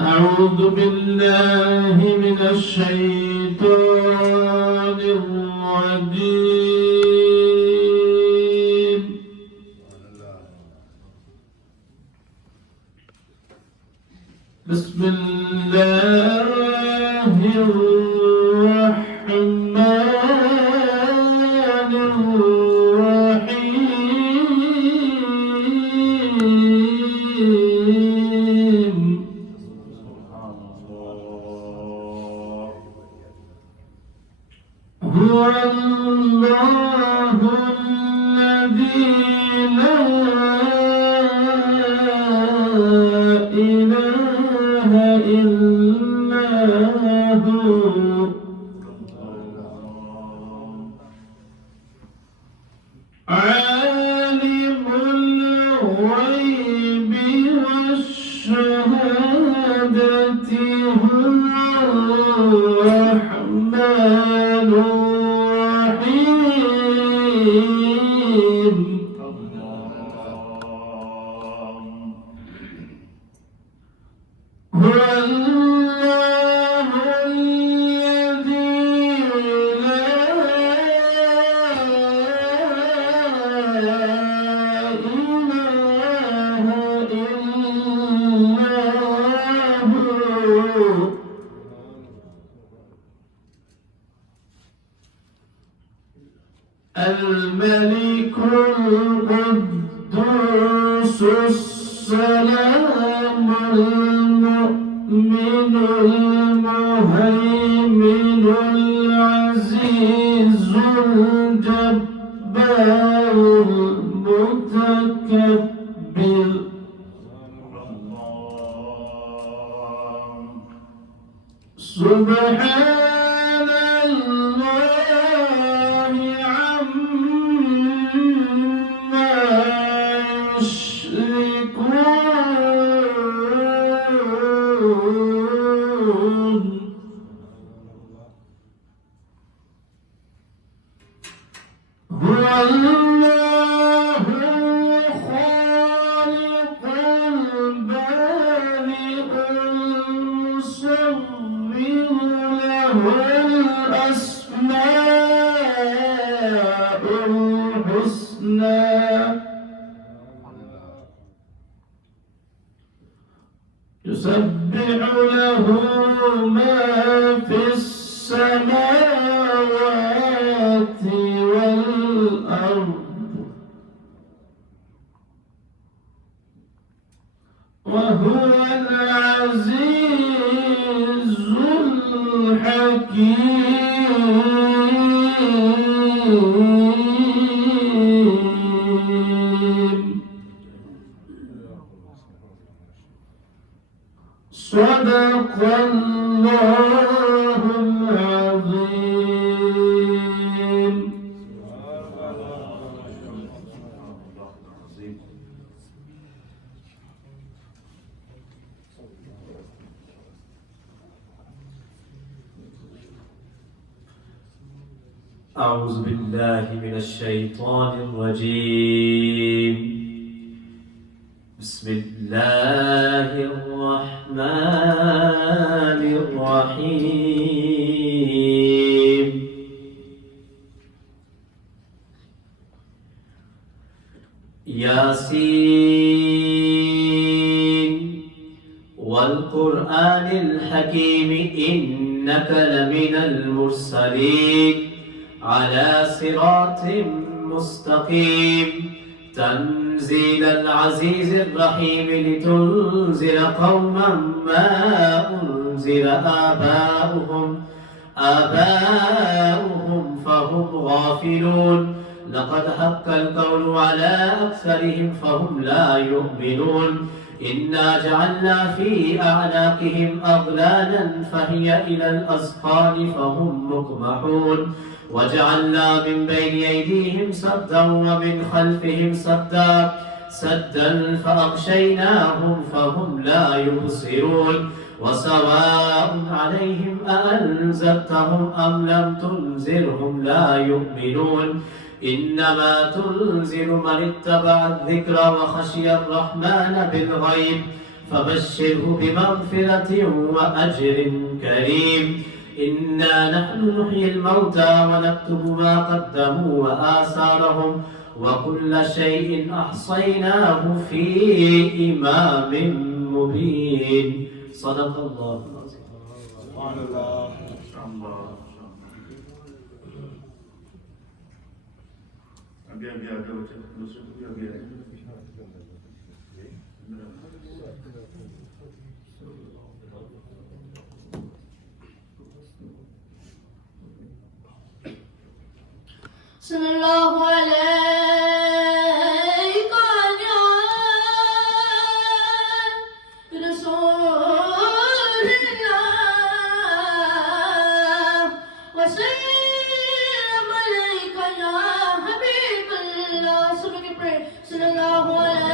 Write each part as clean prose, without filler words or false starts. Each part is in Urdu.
أعوذ بالله من الشيطان الرجيم. بسم الله الرحمن الرحيم. هو الله الذي لا إله إلا هو. عالم الغيب والشهادة هو الرحمن الرحيم. هو الله الذي لا إله إلا هو. الملك القدوس السلام المؤمن المهيمن العزيز الجبار المتكبر. سبحان الله عما يشركون. هو الله الخالق البارئ المصور له الأسماء الحسنى. يسبح له ما في السماوات والأرض وهو العزيز الحكيم. صدق الله العظيم. أعوذ بالله من الشيطان الرجيم. بسم الله الرحمن الرحيم. ياسين والقرآن الحكيم إنك لمن المرسلين على صراط مستقيم. تنزيل العزيز الرحيم لتنذر قوما ما أنزل آباؤهم فهم غافلون. لقد حق القول على أكثرهم فهم لا يؤمنون. إنا جعلنا في أعناقهم أغلالا فهي إلى الأذقان فهم مقمحون. وجعلنا من بين أيديهم سدا ومن خلفهم سدا فأغشيناهم فهم لا يبصرون. وسواء عليهم أأنذرتهم أم لم تنذرهم لا يؤمنون. إنما تنذر من اتبع الذكر وخشي الرحمن بالغيب فبشره بمغفرة وأجر كريم إنا نحن نحيي الموتى ونكتب ما قدموا وآثارهم وكل شيء أحصيناه في إمام مبين صدق الله العظيم. سبحان اللہ. آگے آگے آگے بچے دوسرے کو بھی آگے آئے. صلی اللہ علیہ رسول اللہ وسلم علیک یا حبیب اللہ. سب کے پڑھے صلی اللہ علیہ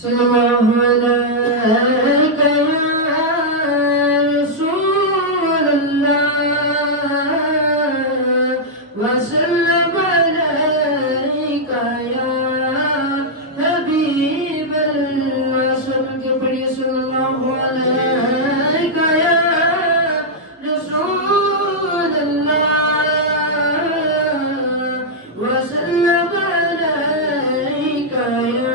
صلی اللہ علیہ رسول اللہ وسلم علیک یا حبیب اللہ. سب کے پڑھیے صلی اللہ علیہ یا رسول اللہ وسلم علیک یا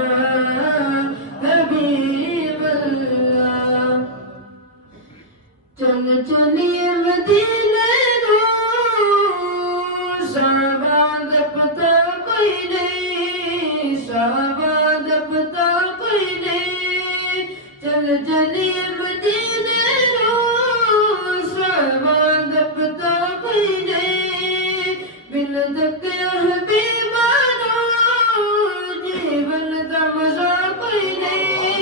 حبیب اللہ. چل چلیے مدینے نو صحابہ پتا کوئی نہیں, صحابہ پتا کوئی نہیں. چل چلیے مدینے نو صحابہ پتا کوئی نہیں. بن دکیا حبیبانو جیون دا مزہ کوئی نہیں.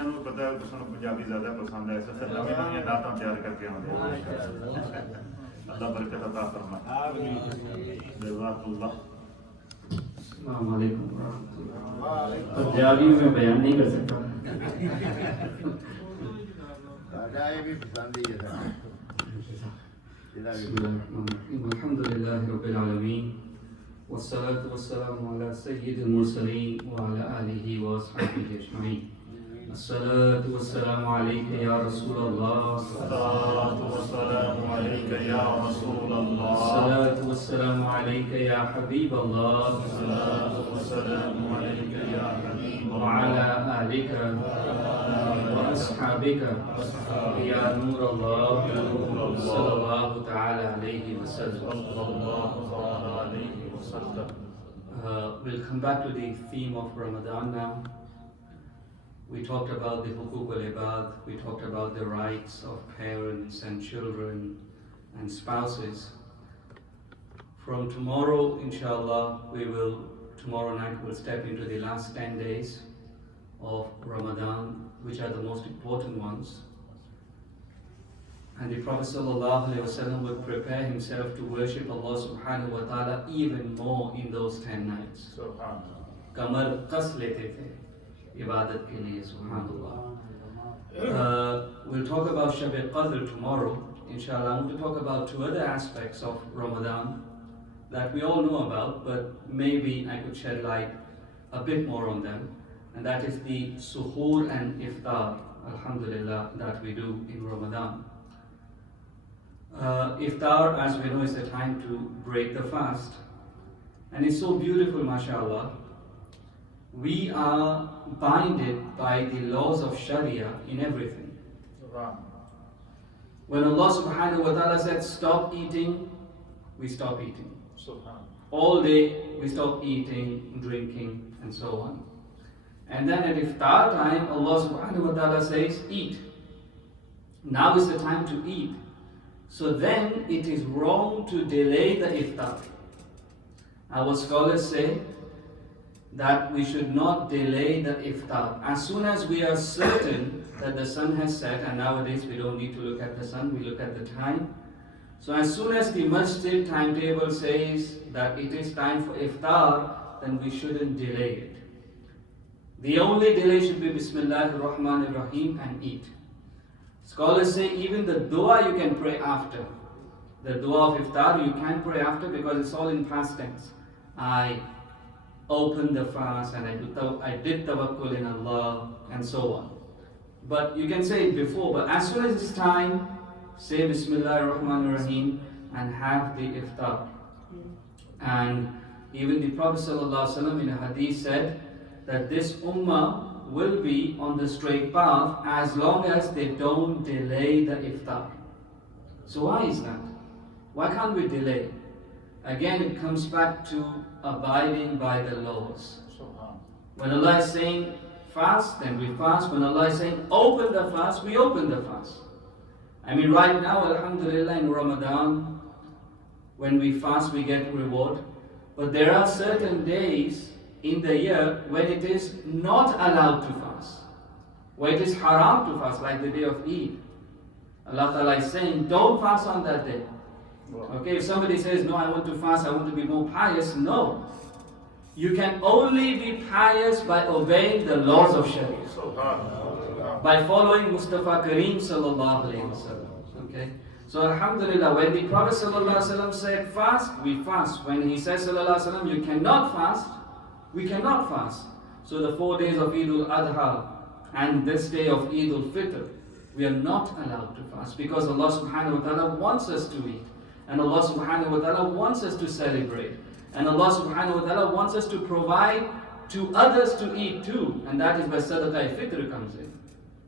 ਬੱਚਿਆਂ ਨੂੰ ਪਤਾ ਹੈ ਕਿ ਸਾਨੂੰ ਪੰਜਾਬੀ ਜ਼ਿਆਦਾ ਪਸੰਦ ਹੈ, ਇਸ ਤਰ੍ਹਾਂ ਨਵੀਂ ਨਵੀਆਂ ਨਾਤਾਂ ਤਿਆਰ ਕਰਕੇ ਆਉਂਦੇ ਆ। اللہ برکت عطا فرمائے. جزاک السلام علیکم ورحمۃ اللہ. پنجابی میں بیان نہیں کر سکتا. الحمد للہ رب العالمین والصلاة والسلام علی سید المرسلین وعلی آلہ واصحابہ اجمعین. الصلاة والسلام علیک یا رسول اللہ. الصلاة والسلام علیک یا رسول اللہ. الصلاة والسلام علیک یا حبیب اللہ. الصلاة والسلام علیک یا حبیب اللہ. وعلى آلك وأصحابك يا نور الله صلى الله تعالى عليه وسلم. صلی اللہ علیہ وسلم. We'll come back to the theme of Ramadan now. We talked about the Huquq al-Ibad, we talked about the rights of parents and children and spouses. From tomorrow, inshallah, tomorrow night we'll step into the last 10 days of Ramadan, which are the most important ones. And the Prophet ﷺ would prepare himself to worship Allah subhanahu wa ta'ala even more in those 10 nights. سبحان اللہ. کمر کس لیتے تھے عبادت کے لیے. سبحان اللہ. We'll talk about Shab al-Qadr tomorrow. Inshallah, I'm going to talk about 2 other aspects of Ramadan that we all know about, but maybe I could shed light a bit more on them. And that is the suhoor and iftar, alhamdulillah, that we do in Ramadan. Iftar, as we know, is the time to break the fast. And it's so beautiful, mashallah. We are binded by the laws of Sharia in everything. سبحان. When Allah subhanahu wa ta'ala said stop eating, we stop eating. سبحان. All day we stop eating, drinking, and so on. And then at iftar time, Allah subhanahu wa ta'ala says eat. Now is the time to eat. So then it is wrong to delay the iftar. Our scholars say that we should not delay the iftar. As soon as we are certain that the sun has set, and nowadays we don't need to look at the sun, we look at the time. So as soon as the masjid timetable says that it is time for iftar, then we shouldn't delay it. The only delay should be Bismillahir Rahmanir Rahim and eat. Scholars say even the dua you can pray after. The dua of iftar you can pray after because it's all in past tense. I opened the fast and I did tawakkul in Allah and so on. But you can say it before, but as soon as it's time, say Bismillahir Rahmanir Rahim and have the iftar. And even the Prophet ﷺ in a hadith said that this ummah will be on the straight path as long as they don't delay the iftar. So why is that? Why can't we delay? Again, it comes back to abiding by the laws. سبحان. When Allah is saying fast, then we fast. When Allah is saying open the fast, we open the fast. I mean, right now, alhamdulillah, in Ramadan, when we fast, we get reward. But there are certain days in the year when it is not allowed to fast, where it is haram to fast, like the day of Eid. Allah Ta'ala is saying, don't fast on that day. Okay, if somebody says, no, I want to fast, I want to be more pious, no. You can only be pious by obeying the laws of Sharia, سبحان. by following Mustafa Kareem sallallahu alayhi wa sallam. Okay? So alhamdulillah, when the Prophet sallallahu alayhi wa sallam said fast, we fast. When he says sallallahu alayhi wa sallam, you cannot fast, we cannot fast. So the 4 days of Eid al-Adha and this day of Eid al-Fitr, we are not allowed to fast because Allah subhanahu wa ta'ala wants us to eat. And Allah subhanahu wa ta'ala wants us to celebrate. And Allah subhanahu wa ta'ala wants us to provide to others to eat too. And that is where Sadaqah-e-Fitr comes in.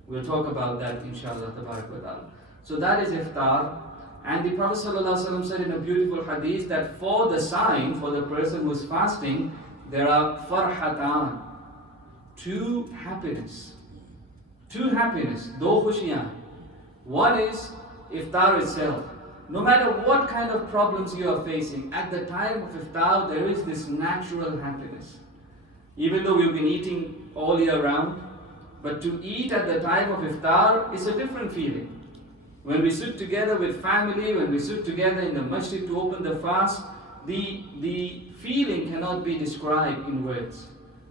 We'll talk about that inshallah tabarak wa ta'ala. So that is iftar. And the Prophet sallallahu alaihi wasallam said in a beautiful hadith that for the sign, for the person who is fasting, there are farhatan, 2 happiness. 2 happiness, do khushiyan. One is iftar itself. No matter what kind of problems you are facing, at the time of iftar, there is this natural happiness. Even though we've been eating all year round, But to eat at the time of iftar is a different feeling. When we sit together with family, when we sit together in the masjid to open the fast, the feeling cannot be described in words.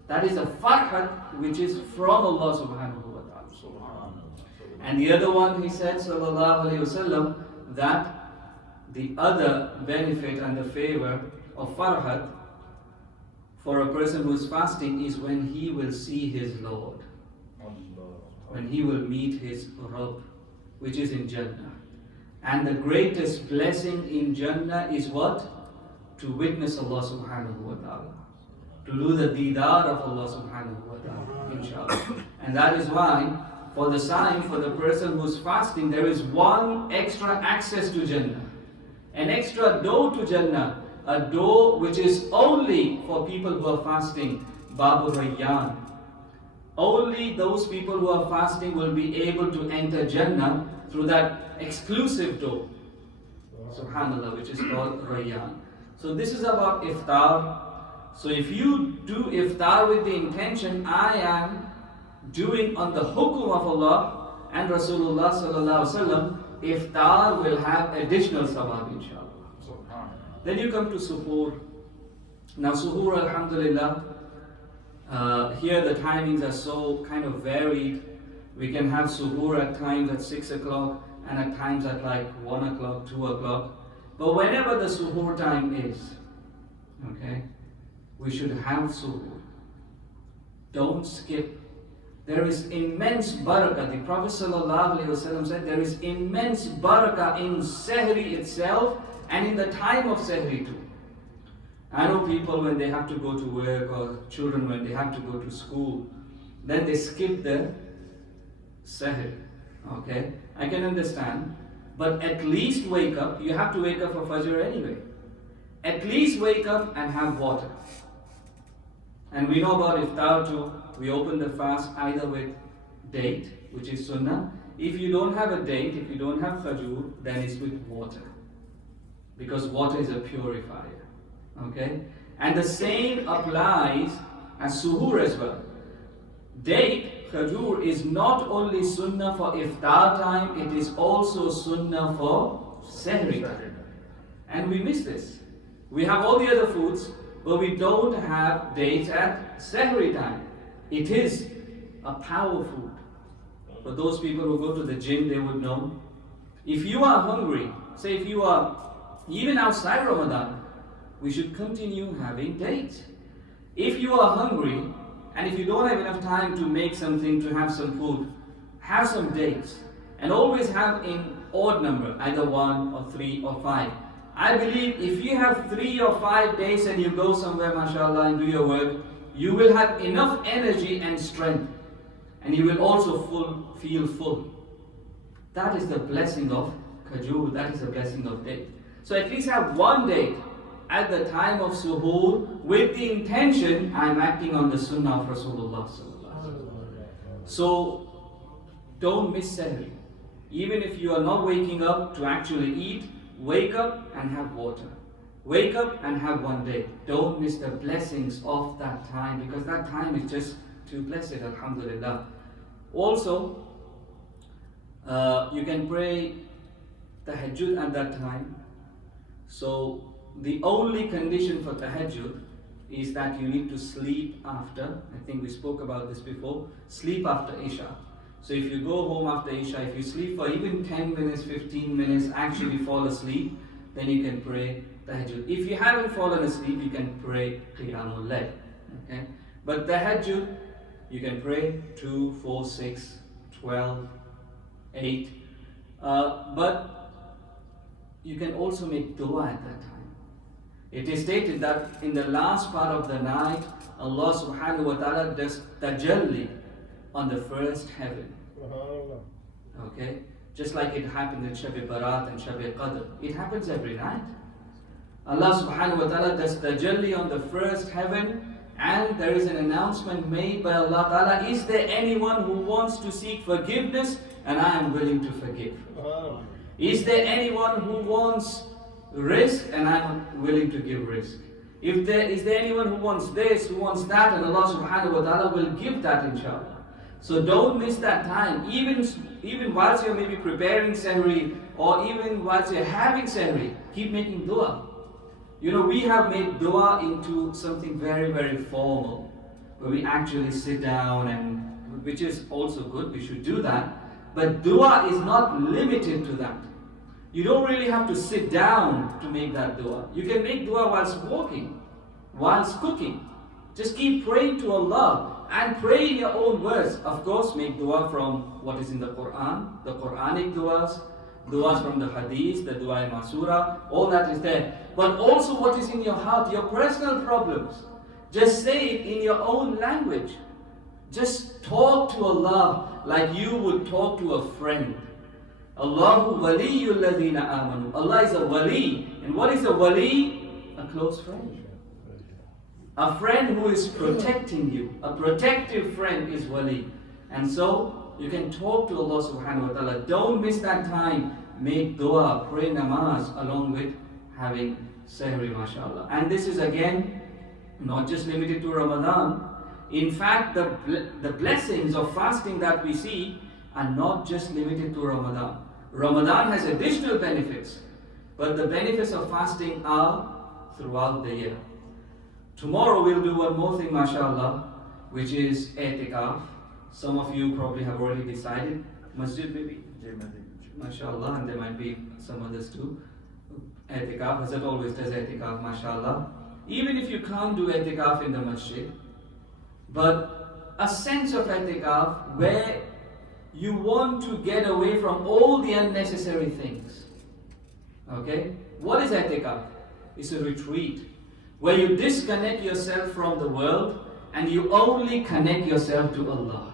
That is a farhat which is from Allah subhanahu wa ta'ala. And the other one, he said, sallallahu alayhi wasallam, that the other benefit and the favor of farhat for a person who is fasting is when he will see his Lord, when he will meet his Rabb, which is in Jannah. And the greatest blessing in Jannah is what? To witness Allah subhanahu wa ta'ala, to do the deedar of Allah subhanahu wa ta'ala, inshallah. And that is why, for the sign, for the person who is fasting, there is one extra access to Jannah, an extra door to Jannah, a door which is only for people who are fasting, Babu Rayyan. Only those people who are fasting will be able to enter Jannah through that exclusive door, subhanallah, which is called Rayyan. So this is about iftar. So if you do iftar with the intention, I am doing on the hukum of Allah and Rasulullah sallallahu alaihi wasallam, iftar will have additional sawab, inshallah. Then you come to suhoor. Now suhoor, alhamdulillah, here the timings are so kind of varied. We can have suhoor at times at 6 o'clock and at times at like 1 o'clock, 2 o'clock. But whenever the suhoor time is, okay, we should have suhoor. Don't skip. There is immense barakah. The Prophet ﷺ said there is immense barakah in Sehri itself and in the time of Sehri too. I know people when they have to go to work, or children when they have to go to school, then they skip the Sehri. Okay, I can understand. But at least wake up. You have to wake up for Fajr anyway. At least wake up and have water. And we know about iftar too. We open the fast either with date, which is sunnah. If you don't have a date, if you don't have khajur, then it's with water. Because water is a purifier. Okay? And the same applies as suhoor as well. Date, khajur, is not only sunnah for iftar time, it is also sunnah for sehri time. And we miss this. We have all the other foods, but we don't have dates at sehri time. It is a power food. For those people who go to the gym, they would know. If you are hungry, say if you are even outside Ramadan, we should continue having dates. If you are hungry, and if you don't have enough time to make something, to have some food, have some dates. And always have in odd number, either 1 or 3 or 5. I believe if you have 3 or 5 days and you go somewhere, mashallah, and do your work, you will have enough energy and strength. And you will also feel full. That is the blessing of khajur, that is the blessing of date. So at least have one date at the time of suhoor with the intention, I am acting on the sunnah of Rasulullah. So don't miss sehri. Even if you are not waking up to actually eat, wake up and have water. Wake up and have one day. Don't miss the blessings of that time, because that time is just too blessed, alhamdulillah. Also, you can pray tahajjud at that time. So the only condition for tahajjud is that you need to sleep after. I think we spoke about this before. Sleep after Isha. So if you go home after Isha, if you sleep for even 10 minutes, 15 minutes, actually fall asleep, then you can pray tahajjud. If you haven't fallen asleep, you can pray qiyamul layl. Okay? But tahajjud, you can pray 2, 4, 6, 12, 8. But you can also make dua at that time. It is stated that in the last part of the night, Allah subhanahu wa ta'ala does tajalli on the first heaven. Okay? Just like it happened in Shab-e Barat and Shab-e Qadr. It happens every night. Allah subhanahu wa ta'ala does tajalli on the first heaven, and there is an announcement made by Allah ta'ala, is there anyone who wants to seek forgiveness? And I am willing to forgive. Is there anyone who wants risk? And I am willing to give risk. Is there anyone who wants this, who wants that? And Allah subhanahu wa ta'ala will give that, inshallah. So don't miss that time. Even whilst you're maybe preparing sahri, or even whilst you're having sahri, keep making dua. You know, we have made dua into something very, very formal, where we actually sit down, and which is also good, we should do that. But dua is not limited to that. You don't really have to sit down to make that dua. You can make dua whilst walking, whilst cooking. Just keep praying to Allah and pray in your own words. Of course, make dua from what is in the Quran, the Quranic duas from the Hadith, the Dua Masura, all that is there. But also what is in your heart, your personal problems. Just say it in your own language. Just talk to Allah like you would talk to a friend. Allahu waliyul ladhina amanu. Allah is a wali. And what is a wali? A close friend. A friend who is protecting you. A protective friend is wali. And so you can talk to Allah subhanahu wa ta'ala. Don't miss that time. Make dua, pray namaz along with having sahri, mashallah. And this is again not just limited to Ramadan. In fact, the blessings of fasting that we see are not just limited to Ramadan. Ramadan has additional benefits, but the benefits of fasting are throughout the year. Tomorrow we'll do one more thing, mashallah, which is i'tikaf. Some of you probably have already decided. Masjid maybe? Mashallah, and there might be some others too. I'tikaf, Hazrat always does i'tikaf, mashallah. Even if you can't do i'tikaf in the masjid, but a sense of i'tikaf where you want to get away from all the unnecessary things. Okay? What is i'tikaf? It's a retreat where you disconnect yourself from the world and you only connect yourself to Allah.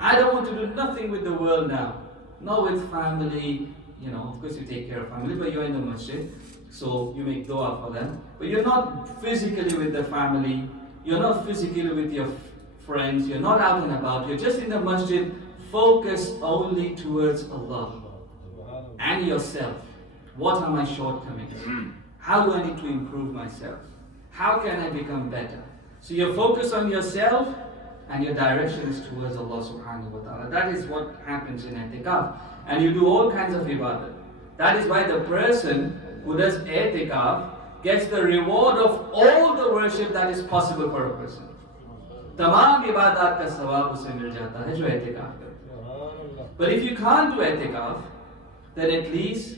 I don't want to do nothing with the world now. Not with family, you know, of course you take care of family, but you're in the masjid, so you make dua for them. But you're not physically with the family, you're not physically with your friends, you're not out and about, you're just in the masjid, focus only towards Allah and yourself. What are my shortcomings? How do I need to improve myself? How can I become better? So you're focused on yourself, and your direction is towards Allah subhanahu wa ta'ala. That is what happens in i'tikaf. And you do all kinds of ibadah. That is why the person who does i'tikaf gets the reward of all the worship that is possible for a person. Tamam ibadat ka sawab usse mil jata hai jo i'tikaf karte. But if you can't do i'tikaf, then at least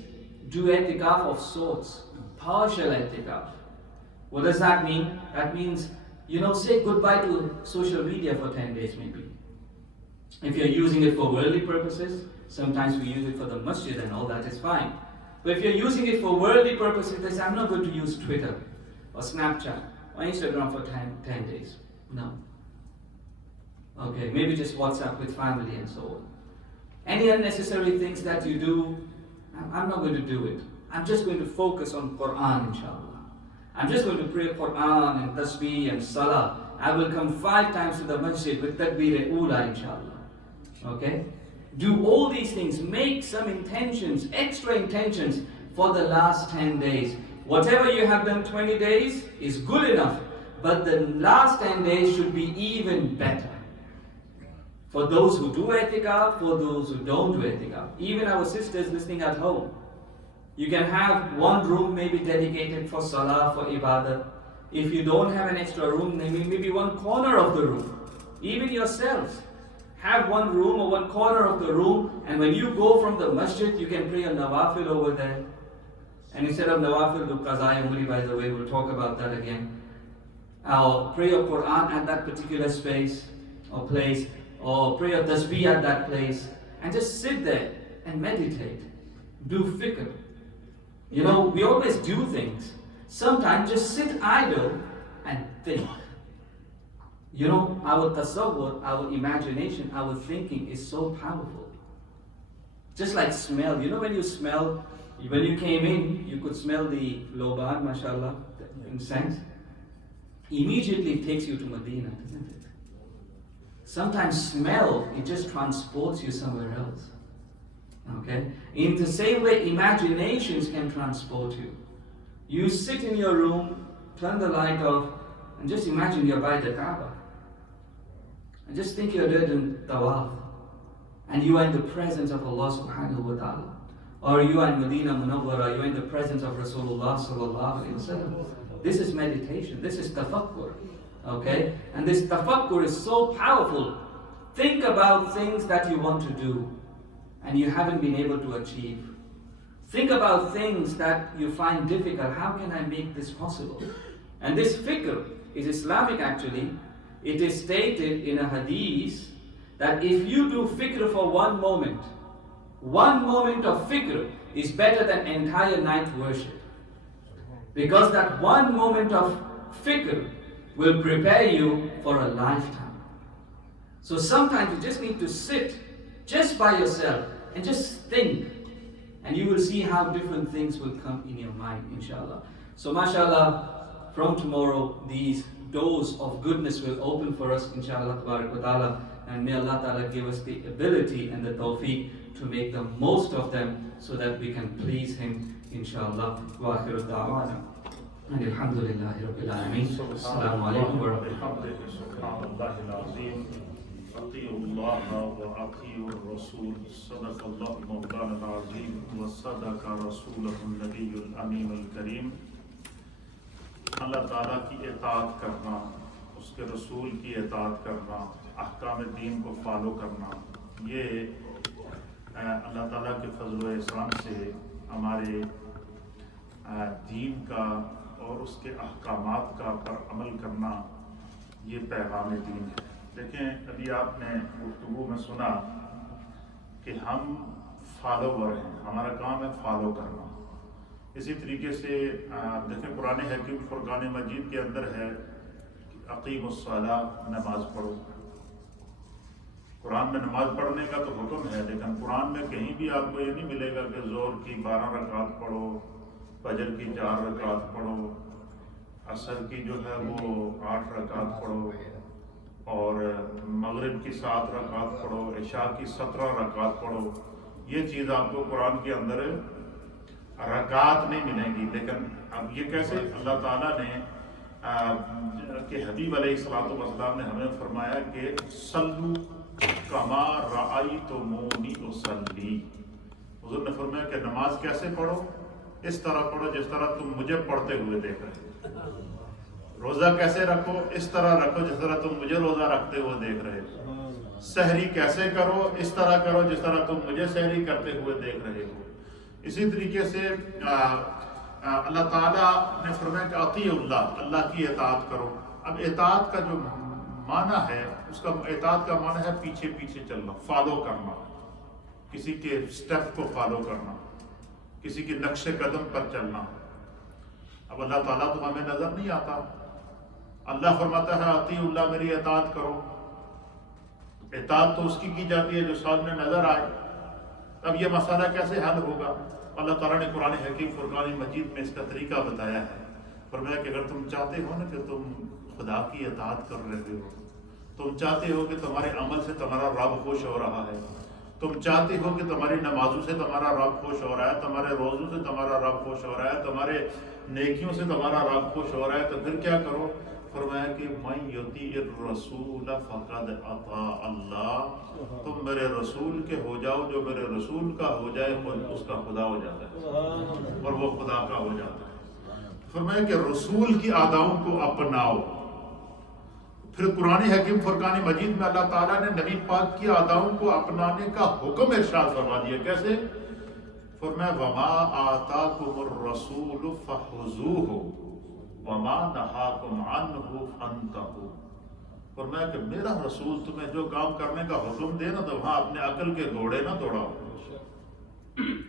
do i'tikaf of sorts. Partial i'tikaf. What does that mean? That means, you know, say goodbye to social media for 10 days maybe. If you're using it for worldly purposes, sometimes we use it for the masjid and all that is fine. But if you're using it for worldly purposes, they say, I'm not going to use Twitter or Snapchat or Instagram for 10 days. No. Okay, maybe just WhatsApp with family and so on. Any unnecessary things that you do, I'm not going to do it. I'm just going to focus on Quran, inshallah. I'm just going to pray Quran and tasbih and salah. I will come 5 times to the masjid with takbir-e-ula, inshallah. Okay? Do all these things. Make some intentions, extra intentions for the last 10 days. Whatever you have done 20 days is good enough, but the last 10 days should be even better. For those who do i'tikaf, for those who don't do i'tikaf. Even our sisters listening at home. You can have one room maybe dedicated for salah, for ibadah. If you don't have an extra room, maybe one corner of the room. Even yourselves. Have one room or one corner of the room, and when you go from the masjid, you can pray a nawafil over there. And instead of nawafil, do qaza umri, by the way, we'll talk about that again. Or pray a Quran at that particular space or place, or pray a tasbih at that place, and just sit there and meditate. Do fikr. You know, we always do things. Sometimes just sit idle and think. You know, our tasawwur, our imagination, our thinking is so powerful. Just like smell. You know, when you smell, when you came in, you could smell the loban, mashallah, the incense. Immediately it takes you to Medina, doesn't it? Sometimes smell, it just transports you somewhere else. Okay? In the same way, imaginations can transport you. You sit in your room, turn the light off, and just imagine you're by the Kaaba. And just think you're doing tawaf and you are in the presence of Allah subhanahu wa ta'ala. Or you are in Medina Munawwara, you are in the presence of Rasulullah sallallahu alaihi wasallam. This is meditation, this is tafakkur. Okay? And this tafakkur is so powerful. Think about things that you want to do and you haven't been able to achieve. Think about things that you find difficult. How can I make this possible? And this fikr is Islamic actually. It is stated in a hadith that if you do fikr for one moment of fikr is better than entire night worship. Because that one moment of fikr will prepare you for a lifetime. So sometimes you just need to sit just by yourself and just think. And you will see how different things will come in your mind, inshallah. So mashallah, from tomorrow, these doors of goodness will open for us, inshallah, tabarak wa ta'ala. And may Allah ta'ala give us the ability and the tawfiq to make the most of them so that we can please Him, inshallah. Wa akhiru da'wana. And alhamdulillahi rabbil alameen. Assalamu alaikum wa rahmatullahi. أطيعوا الله وأطيعوا الرسول صدق الله مولانا العظيم وصدق رسوله النبي الأمين الكريم. اللہ تعالیٰ کی اطاعت کرنا، اس کے رسول کی اطاعت کرنا، احکام دین کو فالو کرنا، یہ اللہ تعالیٰ کے فضل و احسان سے ہمارے دین کا اور اس کے احکامات کا پر عمل کرنا، یہ پیغام دین ہے۔ دیکھیں ابھی آپ نے گفتگو میں سنا کہ ہم فالوور ہیں، ہمارا کام ہے فالو کرنا۔ اسی طریقے سے دیکھیں قرآن حکیم فرقان مجید کے اندر ہے کہ اقیم الصلاۃ، نماز پڑھو۔ قرآن میں نماز پڑھنے کا تو حکم ہے، لیکن قرآن میں کہیں بھی آپ کو یہ نہیں ملے گا کہ ظہر کی 12 رکعات پڑھو، فجر کی 4 رکعات پڑھو، عصر کی جو ہے وہ 8 رکعات پڑھو، اور مغرب کی 7 رکعات پڑھو، عشاء کی 17 رکعات پڑھو۔ یہ چیز آپ کو قرآن کے اندر رکعات نہیں ملیں گی۔ لیکن اب یہ کیسے؟ اللہ تعالیٰ نے کہ حبیب علیہ الصلوۃ والسلام نے ہمیں فرمایا کہ صلو کما رأیتمونی اصلی۔ حضور نے فرمایا کہ نماز کیسے پڑھو؟ اس طرح پڑھو جس طرح تم مجھے پڑھتے ہوئے دیکھ رہے ہو۔ روزہ کیسے رکھو؟ اس طرح رکھو جس طرح تم مجھے روزہ رکھتے ہوئے دیکھ رہے ہو۔ سحری کیسے کرو؟ اس طرح کرو جس طرح تم مجھے سحری کرتے ہوئے دیکھ رہے ہو۔ اسی طریقے سے اللہ تعالیٰ نے فرمایا کہ اطیعوا اللہ، اللہ کی اطاعت کرو۔ اب اطاعت کا جو معنی ہے، اس کا اطاعت کا معنی ہے پیچھے پیچھے چلنا، فالو کرنا، کسی کے سٹیپ کو فالو کرنا، کسی کے نقش قدم پر چلنا۔ اب اللہ تعالیٰ تو ہمیں نظر نہیں آتا، اللہ فرماتا ہے اطیعوا اللہ، میری اطاعت کرو۔ اطاعت تو اس کی جاتی ہے جو سامنے نظر آئے۔ اب یہ مسئلہ کیسے حل ہوگا؟ اللہ تعالیٰ نے قرآن حکیم فرقان مجید میں اس کا طریقہ بتایا ہے۔ فرمایا کہ اگر تم چاہتے ہو نا کہ تم خدا کی اطاعت کر رہے ہو، تم چاہتے ہو کہ تمہارے عمل سے تمہارا رب خوش ہو رہا ہے، تم چاہتے ہو کہ تمہاری نمازوں سے تمہارا رب خوش ہو رہا ہے، تمہارے روزوں سے تمہارا رب خوش ہو رہا ہے، تمہارے نیکیوں سے تمہارا رب خوش ہو رہا ہے، تو پھر کیا کرو؟ فرمایا کہ من یطیع الرسول فقد اطاع اللہ، تم میرے رسول کے ہو جاؤ، جو میرے رسول کا ہو جائے اس کا خدا ہو جاتا ہے اور وہ خدا کا ہو جاتا ہے۔ فرمایا کہ رسول کی اداؤں کو اپناؤ۔ پھر قرآن حکیم فرقان مجید میں اللہ تعالیٰ نے نبی پاک کی اداؤں کو اپنانے کا حکم ارشاد فرما دیا۔ کیسے؟ فرمایا وما آتاکم الرسول فخذوہ وما نہاکم عنہ فانتہوا۔ فرمایا کہ میرا رسول تمہیں جو کام کرنے کا حکم دے نا تو وہاں اپنے عقل کے گھوڑے نہ دوڑاؤ۔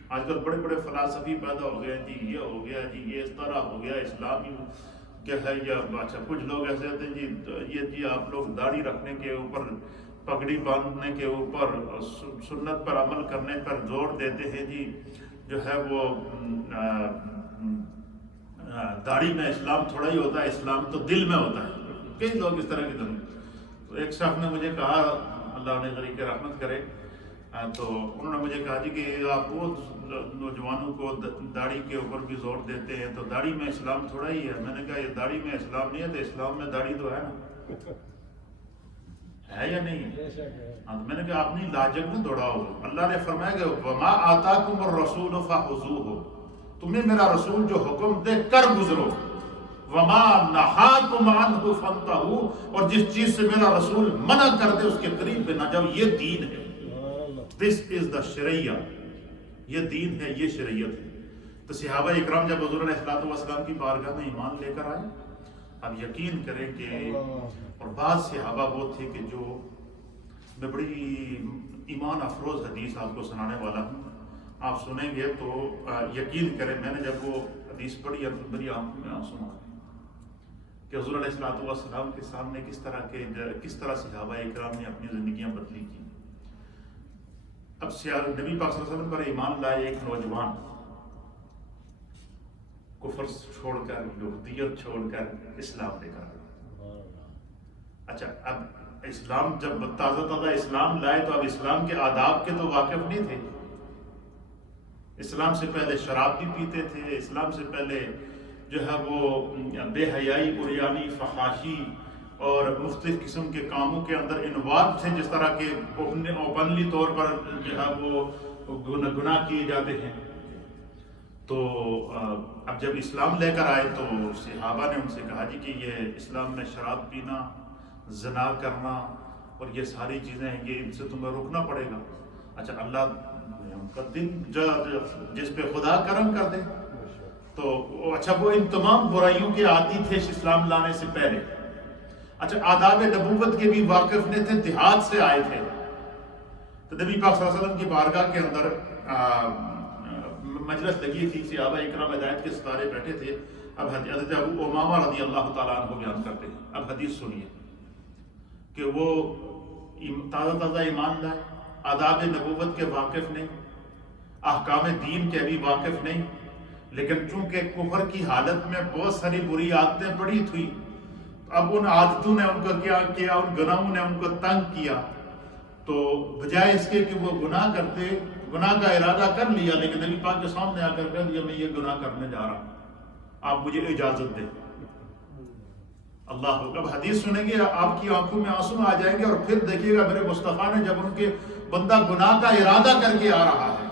آج کل بڑے بڑے فلاسفی پیدا ہو گئے، جی یہ ہو گیا، جی یہ اس طرح ہو گیا، اسلامی کیا ہے، یا اچھا کچھ لوگ ایسے ہوتے ہیں جی یہ جی آپ لوگ داڑھی رکھنے کے اوپر، پگڑی باندھنے کے اوپر، سنت پر عمل کرنے پر زور دیتے ہیں، جی جو ہے وہ داڑھی میں اسلام تھوڑا ہی ہوتا ہے، اسلام تو دل میں ہوتا ہے۔ کئی لوگ اس طرح کی طرح۔ تو ایک شخص نے مجھے کہا، اللہ نے غریق رحمت کرے، تو انہوں نے مجھے کہا جی کہ آپ وہ نوجوانوں کو داڑھی کے اوپر بھی زور دیتے ہیں، تو داڑھی میں اسلام تھوڑا ہی ہے۔ میں نے کہا یہ داڑھی میں اسلام نہیں ہے تو اسلام میں داڑھی تو ہے نا۔ ہے یا نہیں ہے؟ ہاں، تو میں نے کہا اپنی لاجک میں دوڑاؤ. اللہ نے فرمایا کہ وما آتاکم الرسول فخذوہ، تمہیں میرا رسول جو حکم دے کر گزرو. وما نہاکم عنہ فانتہوا، اور جس چیز سے میرا رسول منع کر دے اس کے قریب بھی نہ جاؤ. یہ دین ہے. دس از دا شریعہ. یہ دین ہے، یہ شریعت ہے. تو صحابہ اکرام جب حضور علیہ السلام کی بارگاہ میں ایمان لے کر آئے، اب یقین کریں کہ اور بعض صحابہ وہ تھے کہ جو، میں بڑی ایمان افروز حدیث آپ کو سنانے والا ہوں، آپ سنیں گے تو یقین کریں. میں نے جب وہ حدیث پڑھی اب میری آنکھوں میں آنسو آ گئے کہ حضور علیہ السلام کے سامنے کس طرح صحابہ اکرام نے اپنی زندگیاں بدلی کی. اب نبی پاک صلی اللہ علیہ وسلم پر ایمان لائے ایک نوجوان، کفر چھوڑ کر، یہودیت چھوڑ کر اسلام لے کر. اچھا، اب اسلام جب تازہ اسلام لائے تو اب اسلام کے آداب کے تو واقف نہیں تھے. اسلام سے پہلے شراب بھی پیتے تھے، اسلام سے پہلے جو ہے وہ بے حیائی، عریانی، فحاشی اور مختلف قسم کے کاموں کے اندر انوالو تھے، جس طرح کے اوپنلی طور پر جو ہے وہ گناہ کیے جاتے ہیں. تو اب جب اسلام لے کر آئے تو صحابہ نے ان سے کہا جی کہ یہ اسلام میں شراب پینا، زنا کرنا اور یہ ساری چیزیں ہیں، یہ ان سے تمہیں روکنا پڑے گا. اچھا، اللہ نے ان کا دل جس پہ خدا کرم کر دے تو اچھا، وہ ان تمام برائیوں کے عادی تھے اسلام لانے سے پہلے. اچھا، آداب نبوت کے بھی واقف نہیں تھے، دیہات سے آئے تھے. تو نبی پاک صلی اللہ علیہ وسلم کی بارگاہ کے اندر مجلس لگی تھی، صحابہ اکرام ہدایت کے ستارے بیٹھے تھے. اب حضرت ابو امامہ رضی اللہ تعالیٰ عنہ بیان کرتے ہیں. اب حدیث سنیے کہ وہ تازہ ایمان لائے، آداب نبوت کے واقف نہیں، احکام دین کے بھی واقف نہیں، لیکن چونکہ کفر کی حالت میں بہت ساری بری عادتیں پڑی تھیں، اب ان عادتوں نے ان کو کیا کیا، ان گناہوں نے ان کو تنگ کیا. تو بجائے اس کے کہ وہ گناہ کرتے، گناہ کا ارادہ کر لیا، لیکن نبی پاک کے سامنے آ کر کہہ دیا میں یہ گناہ کرنے جا رہا ہوں، آپ مجھے اجازت دیں. اللہ، اب حدیث سنیں گے آپ کی آنکھوں میں آنسو آ جائیں گے، اور پھر دیکھیے گا میرے مصطفیٰ نے جب ان کے بندہ گناہ کا ارادہ کر کے آ رہا ہے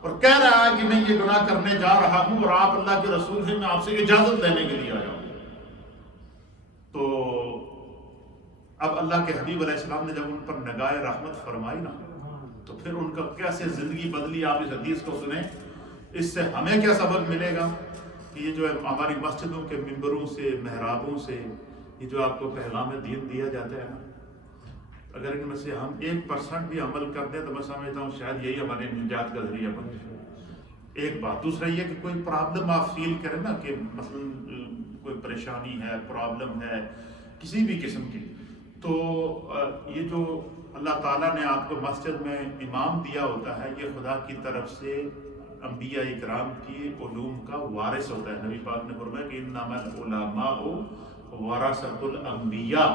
اور کہہ رہا ہے کہ میں یہ گناہ کرنے جا رہا ہوں اور آپ اللہ کے رسول سے میں آپ سے اجازت لینے کے لیے آیا ہوں. تو اب اللہ کے حبیب علیہ السلام نے جب ان پر نگاہ رحمت فرمائی نا، تو پھر ان کا کیسے زندگی بدلی. آپ اس حدیث کو سنیں، اس سے ہمیں کیا سبق ملے گا کہ یہ جو ہے ہماری مسجدوں کے ممبروں سے، محرابوں سے یہ جو آپ کو پیغام دین دیا جاتا ہے نا، اگر ان میں سے ہم 1% بھی عمل کر دیں تو میں سمجھتا ہوں شاید یہی ہمارے نجات کا ذریعہ بن جائے. ایک بات. دوسرا یہ کہ کوئی پرابلم آپ فیل کریں نا، کہ مثلا کوئی پریشانی ہے، پرابلم ہے کسی بھی قسم کی، تو یہ جو اللہ تعالیٰ نے آپ کو مسجد میں امام دیا ہوتا ہے، یہ خدا کی طرف سے انبیاء اکرام کی علوم کا وارث ہوتا ہے. نبی پاک نے فرمایا کہ انما العلماء ورثۃ الانبیاء،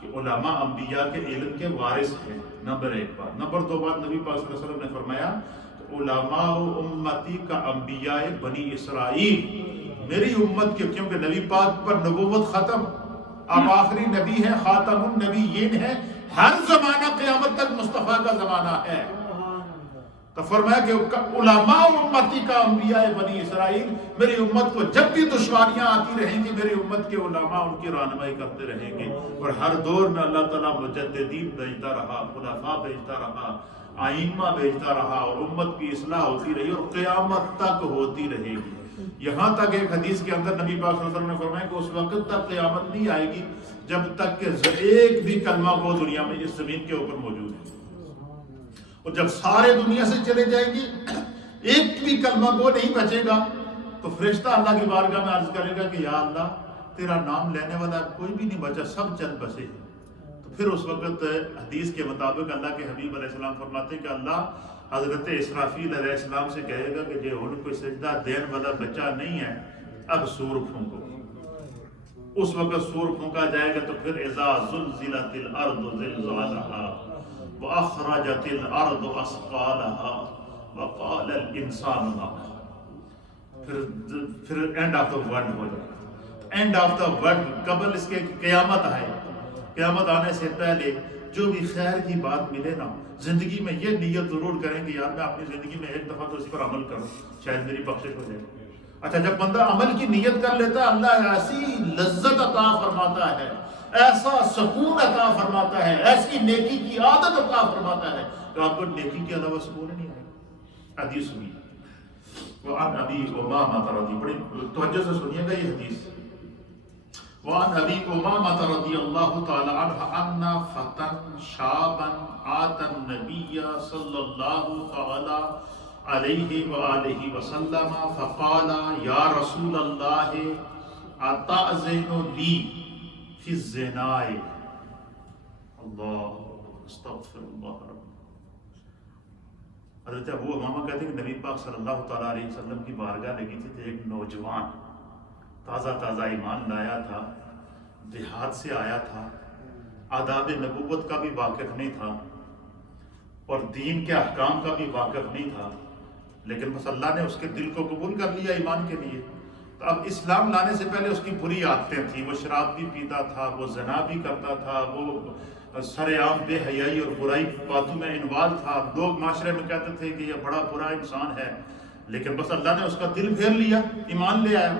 کہ علماء انبیاء کے علم کے وارث ہیں. نمبر 1 بات. نمبر 2 بات، نبی پاک صلی اللہ علیہ وسلم نے فرمایا کہ علماء امتی کا انبیاء بنی اسرائیل، میری امت کے، کیونکہ نبی پاک پر نبوت ختم، آپ آخری نبی ہیں، خاتم النبیین ہیں، ہر زمانہ قیامت تک مصطفیٰ کا زمانہ ہے. تو فرمایا کہ علماء امتی کا انبیاء بنی اسرائیل، میری امت کو جب بھی دشواریاں آتی رہیں گی، میری امت کے علماء ان کی رہنمائی کرتے رہیں گے. اور ہر دور میں اللہ تعالیٰ مجددین بھیجتا رہا، خلفاء بھیجتا رہا، آئمہ بھیجتا رہا، اور امت کی اصلاح ہوتی رہی اور قیامت تک ہوتی رہے گی. یہاں تک ایک حدیث کے اندر نبی پاک صلی اللہ علیہ وسلم نے فرمایا کہ اس وقت تک قیامت نہیں آئے گی جب تک کہ ایک بھی کلمہ وہ دنیا میں اس زمین کے اوپر موجود ہے. اور جب سارے دنیا سے چلے جائیں گی، ایک بھی کلمہ وہ نہیں بچے گا، تو فرشتہ اللہ کی بارگاہ میں عرض کرے گا کہ یا اللہ، تیرا نام لینے والا کوئی بھی نہیں بچا، سب چل بسے. تو پھر اس وقت حدیث کے مطابق اللہ کے حبیب علیہ السلام فرماتے ہیں کہ اللہ حضرت اسرافیل علیہ السلام سے کہے گا کہ جو ان کو سجدہ دین والا بچہ نہیں ہے، اب سور پھونکو. اس وقت سور پھونکا جائے گا تو پھر اذا زلزلت الارض زلزالها واخرجت الارض اثقالها وقال الانسان ما لها، پھر اینڈ آف دا ورلڈ ہو جائے. اینڈ آف دا ورلڈ، قبل اس کے قیامت آئے، قیامت آنے سے پہلے جو بھی خیر کی بات ملے نا زندگی میں یہ نیت ضرور کریں کہ یار میں اپنی زندگی میں ایک دفعہ تو اسی پر عمل کروں، شاید میری بخشش ہو جائے۔ اچھا جب بندہ عمل کی نیت کر لیتا ہے اللہ ایسی لذت عطا فرماتا ہے، ایسا سکون عطا فرماتا ہے، ایسی نیکی کی عادت عطا فرماتا ہے کہ آپ کو نیکی کے علاوہ سکون نہیں آئے گا۔ حدیث سنیے، وعن ابی امامہ رضی، بڑی توجہ سے سنیے گا یہ حدیث۔ وعن ابی امامہ رضی اللہ تعالی عنہ ان فتى شابا آتى النبي صلی اللہ تعالی علیہ وآلہ وسلم فقال یا رسول اللہ اتأذن لی فی الزنا۔ اللہ استغفر اللہ رب۔ حضرت ابو امامہ کہتے ہیں کہ نبی پاک صلی اللہ تعالیٰ علیہ وسلم کی بارگاہ لگی تھی تو ایک نوجوان تازہ ایمان لایا تھا، دیہات سے آیا تھا، آداب نبوت کا بھی واقف نہیں تھا اور دین کے احکام کا بھی واقف نہیں تھا، لیکن بس اللہ نے اس کے دل کو قبول کر لیا ایمان کے لیے۔ تو اب اسلام لانے سے پہلے اس کی بری عادتیں تھیں، وہ شراب بھی پیتا تھا، وہ زنا بھی کرتا تھا، وہ سر عام بے حیائی اور برائی باتوں میں انوالو تھا، لوگ معاشرے میں کہتے تھے کہ یہ بڑا برا انسان ہے، لیکن بس اللہ نے اس کا دل پھیر لیا، ایمان لے آیا۔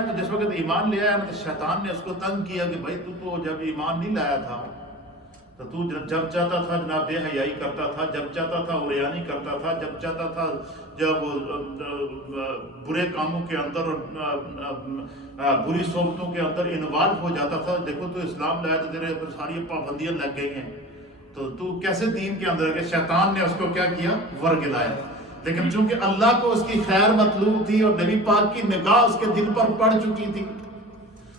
تو جس وقت ایمان لے آیا تو شیطان نے اس کو تنگ کیا کہ بھائی تو جب ایمان نہیں لایا تھا تو جب چاہتا تھا جناب بے حیائی کرتا تھا، جب چاہتا تھا عریانی کرتا تھا، جب چاہتا تھا جب برے کاموں کے اندر اور بری صحبتوں کے اندر انوالو ہو جاتا تھا۔ دیکھو تو اسلام لایا تو تیرے پر ساری پابندیاں لگ گئی ہیں، تو کیسے دین کے اندر کہ شیطان نے اس کو کیا کیا، ورگلایا۔ لیکن چونکہ اللہ کو اس کی خیر مطلوب تھی اور نبی پاک کی نگاہ اس کے دل پر پڑ چکی تھی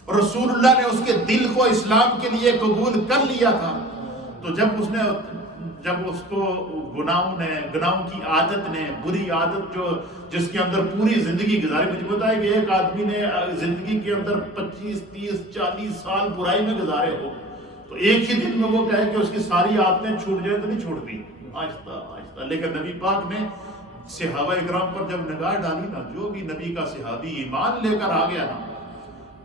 اور رسول اللہ نے اس کے دل کو اسلام کے لیے قبول کر لیا تھا، تو جب اس کو گناہوں کی عادت نے، بری عادت جس کے اندر پوری زندگی گزاری، مجھے پتا ہے کہ ایک آدمی نے زندگی کے اندر 25 30 40 سال برائی میں گزارے ہو تو ایک ہی دن میں وہ کہے کہ اس کی ساری عادتیں چھوٹ جائیں تو نہیں چھوڑتی، آہستہ آہستہ۔ لیکن نبی پاک نے صحابہ اکرام پر جب نگاہ ڈالی نا، جو بھی نبی کا صحابی ایمان لے کر آ گیا نا،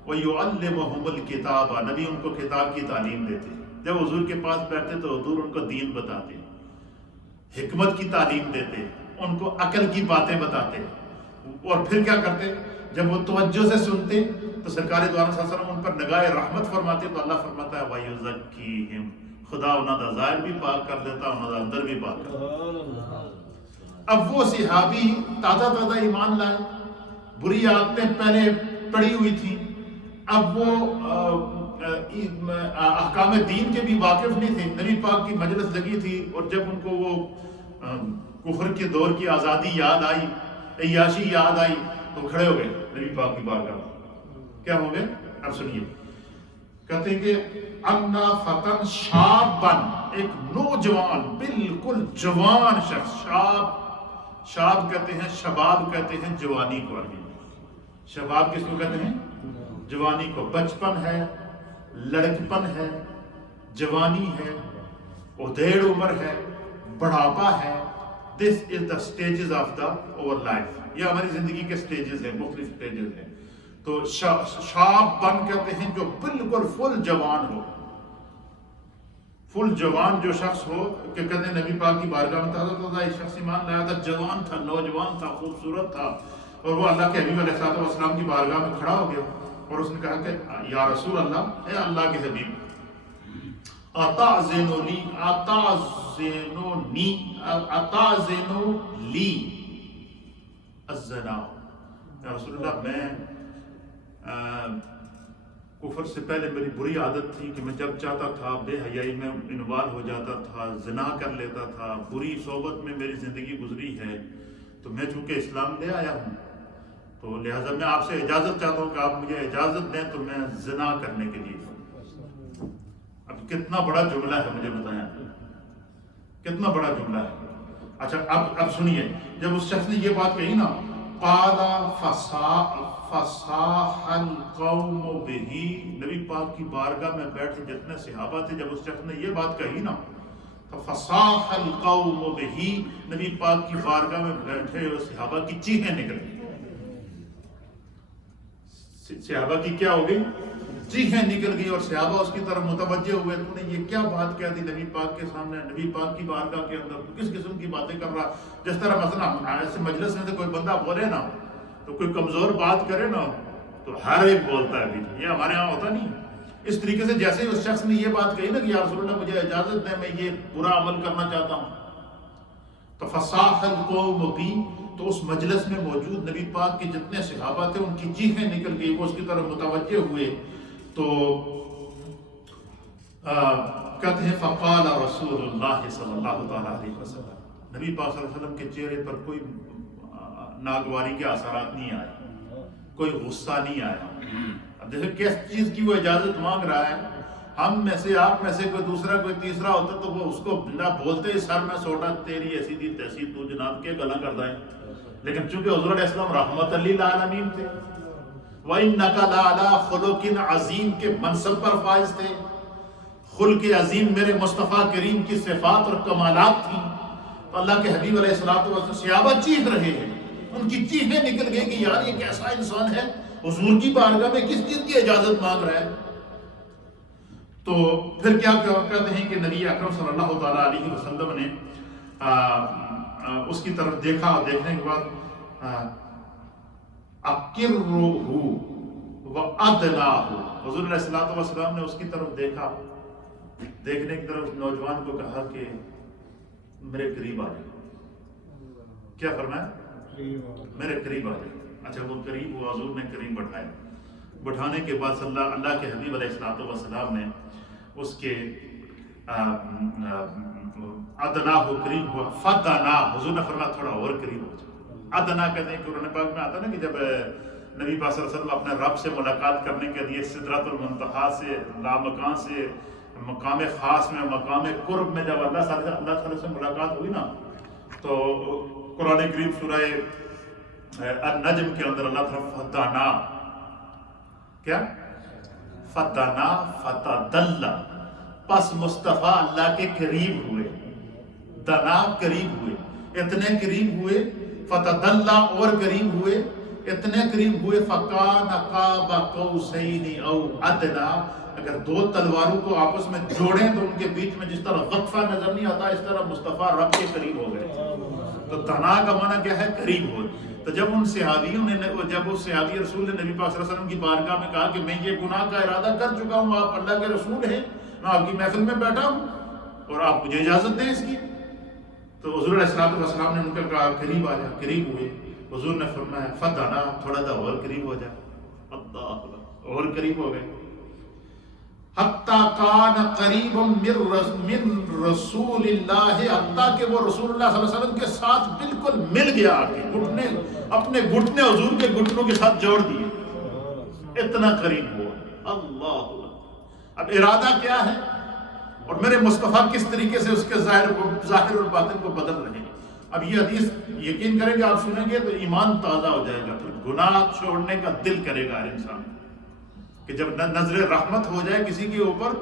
وَيُعَلِّمُهُمُ الْكِتَابَ، نبی ان کو کتاب کی تعلیم دیتے، جب حضور کے پاس بیٹھتے تو حضور ان کو دین بتاتے، حکمت کی تعلیم دیتے، ان کو عقل کی باتیں بتاتے، اور پھر کیا کرتے، جب وہ توجہ سے سنتے تو سرکار دو عالم صلی اللہ علیہ وسلم ان پر نگاہ رحمت فرماتے، تو اللہ فرماتا ہے وَيُزَكِّيهِمْ، خدا انہاں دا ظاہر بھی پاک کر دیتا، انہاں دا اندر بھی پاک کر دیتا۔ اب وہ صحابی تازہ ایمان لائے، بری عادتیں پہلے پڑی ہوئی تھیں، اب وہ احکام دین کے بھی واقف نہیں تھے، نبی پاک کی مجلس لگی تھی اور جب ان کو وہ کفر کے دور کی آزادی یاد آئی، عیاشی یاد آئی تو کھڑے ہو گئے نبی پاک کی بارگاہ میں۔ کیا ہو گئے؟ اب سنیے، کہتے ہیں کہ انا فتن شابن، ایک نوجوان بالکل جوان شخص، شاب کہتے ہیں، شباب کہتے ہیں جوانی کو، شباب کس کو کہتے ہیں؟ جوانی کو۔ بچپن ہے، لڑکپن ہے، جوانی ہے، ادھیڑ عمر ہے، بڑھاپا ہے۔ This is the stages of the over life, یہ ہماری زندگی کے سٹیجز ہیں، مختلف سٹیجز ہیں۔ تو شاب بن کہتے ہیں جو بالکل فل جوان ہو، فل جوان جو شخص ہو، کہ کہتے ہیں نبی پاک کی بارگاہ میں تازہ ایک شخص ایمان لایا تھا، جوان تھا، نوجوان تھا، خوبصورت تھا، اور وہ اللہ کے حبیب علیہ السلام کی بارگاہ میں کھڑا ہو گیا اور اس نے کہا کہ یا رسول اللہ، اے اللہ کے حبیب، اتعزنو لی الزنا، یا رسول اللہ میں کفر سے پہلے میری بری عادت تھی کہ میں جب چاہتا تھا بے حیائی میں انوالو ہو جاتا تھا، زنا کر لیتا تھا، بری صحبت میں میری زندگی گزری ہے، تو میں چونکہ اسلام لے آیا ہوں تو لہٰذا میں آپ سے اجازت چاہتا ہوں کہ آپ مجھے اجازت دیں تو میں زنا کرنے کے لیے۔ اب کتنا بڑا جملہ ہے، مجھے بتائیں کتنا بڑا جملہ ہے۔ اچھا اب سنیے، جب اس شخص نے یہ بات کہی نا، قال فصاح القوم بہ، نبی پاک کی بارگاہ میں بیٹھے جتنے صحابہ تھے، جب اس شخص نے یہ بات کہی نا تو فصاح القوم بہ، نبی پاک کی بارگاہ میں بیٹھے اور صحابہ کی چیخیں نکل گئی۔ صحابہ کی کیا ہو گئی؟ چیخیں نکل گئی اور صحابہ اس کی طرف متوجہ ہوئے. تو نے یہ کیا بات کہہ دی نبی پاک کے سامنے, نبی پاک کی بارگاہ کے اندر کس قسم کی باتیں کر رہا. جس طرح مثلا ایسے مجلس میں سے کوئی بندہ بولے نا تو کوئی کمزور بات کرے نا تو ہر ایک بولتا ہے. یہ ہمارے ہاں ہوتا نہیں. اس طریقے سے جیسے ہی اس شخص نے یہ بات کہی نا کہ یا رسول اللہ مجھے اجازت دیں, میں یہ برا عمل کرنا چاہتا ہوں, تو فصاح القوم بی, تو اس مجلس میں موجود نبی پاک کے جتنے صحابہ تھے ان کی چیخیں نکل گئی, وہ اس کی طرف متوجہ ہوئے. تو کہتے ہیں فقال رسول اللہ صلی اللہ تعالیٰ علیہ وسلم, نبی پاک صلی اللہ علیہ وسلم کے چہرے پر کوئی ناگواری کے اثرات نہیں آئے, کوئی غصہ نہیں آیا. اب جیسے کس چیز کی وہ اجازت مانگ رہا ہے, ہم میں سے آپ میں سے کوئی دوسرا کوئی تیسرا ہوتا تو وہ اس کو بنا بولتے ہی سر میں سوٹا تیری ایسی تھی تیسی, تو جناب کے گلا کر دائیں. لیکن چونکہ حضور علیہ السلام رحمت للعالمین تھے, وَإِنَّكَ لَعَلَىٰ خُلُقٍ عَظِيمٍ کے منصب پر فائز تھے, خلق عظیم میرے مصطفیٰ کریم کی صفات اور کمالات تھیں. تو اللہ کے حبیب علیہ الصلوۃ والسلام صحابہ چیخ رہے ہیں, ان کی چیخیں نکل گئی کہ یار یہ کیسا انسان ہے, حضور کی بارگاہ میں کس چیز کی اجازت مانگ رہا ہے. تو پھر کیا کہتے ہیں کہ نبی اکرم صلی اللہ تعالیٰ علیہ وسلم نے اس کی طرف دیکھا, اور دیکھنے کے بعد اقرہ وادناہ, حضور علیہ الصلوۃ والسلام نے اس کی طرف دیکھا, دیکھنے کی طرف نوجوان کو کہا کہ میرے قریب آ جائے. کیا فرمایا؟ میرے قریب آ جائے. اچھا وہ قریب ہوا, حضور نے قریب بٹھایا. بٹھانے کے بعد اللہ کے حبیب علیہ الصلوۃ والسلام نے اس کے ادنا ہو قریب ہوا, فدنا, حضور نے فرمایا تھوڑا اور قریب ہو جائے. ادنا کہتے ہیں کہ قرآن پاک میں آتا ہے نا کہ جب نبی پاک صلی اللہ علیہ وسلم اپنے رب سے ملاقات کرنے کے لیے سدرۃ المنتہا سے لامکان سے مقام خاص میں مقام قرب میں جب اللہ تعالیٰ سے ملاقات ہوئی نا, تو قرآن کریم سورہ النجم کے اندر اللہ تعالیٰ فدنا, کیا فدنا فتدلا, پس مصطفیٰ اللہ کے قریب ہوئے, دنا قریب ہوئے, اتنے قریب ہوئے, فتدلا اور قریب ہوئے, اتنے قریب ہوئے, فکان قاب قوسین او ادنا, اگر دو تلواروں کو آپس میں جوڑیں تو ان کے بیچ میں جس طرح وقفہ نظر نہیں آتا, اس طرح مصطفیٰ رب کے قریب ہو گئے. تو دنا کا معنی کیا ہے؟ قریب ہو. تو جب ان صحابیوں نے, جب وہ صحابی رسول نے نبی پاک صلی اللہ علیہ وسلم کی بارگاہ میں کہا کہ میں یہ گناہ کا ارادہ کر چکا ہوں, آپ اللہ کے رسول ہیں, میں آپ کی محفل میں بیٹھا ہوں اور آپ مجھے اجازت دیں اس کی, تو حضور علیہ الصلوۃ والسلام نے ان کا کہا قریب آ جا. قریب ہوئے, حضور نے فرمایا فدنا, تھوڑا سا اور قریب ہو جا. اللہ اور قریب ہو گئے. حتیٰ کان قریب من رسول اللہ, حتیٰ کہ وہ رسول اللہ صلی اللہ علیہ وسلم کے ساتھ بالکل مل گیا, گھٹنے اپنے گھٹنے حضور کے گھٹنوں کے ساتھ جوڑ دیے, اتنا قریب ہوا. اللہ, اب ارادہ کیا ہے اور میرے مصطفیٰ کس طریقے سے اس کے ظاہر اور باطن کو بدل رہے ہیں. اب یہ حدیث یقین کریں گے, آپ سنیں گے تو ایمان تازہ ہو جائے گا, پھر گناہ چھوڑنے کا دل کرے گا ہر انسان کہ جب نظر رحمت ہو جائے کسی کے اوپر.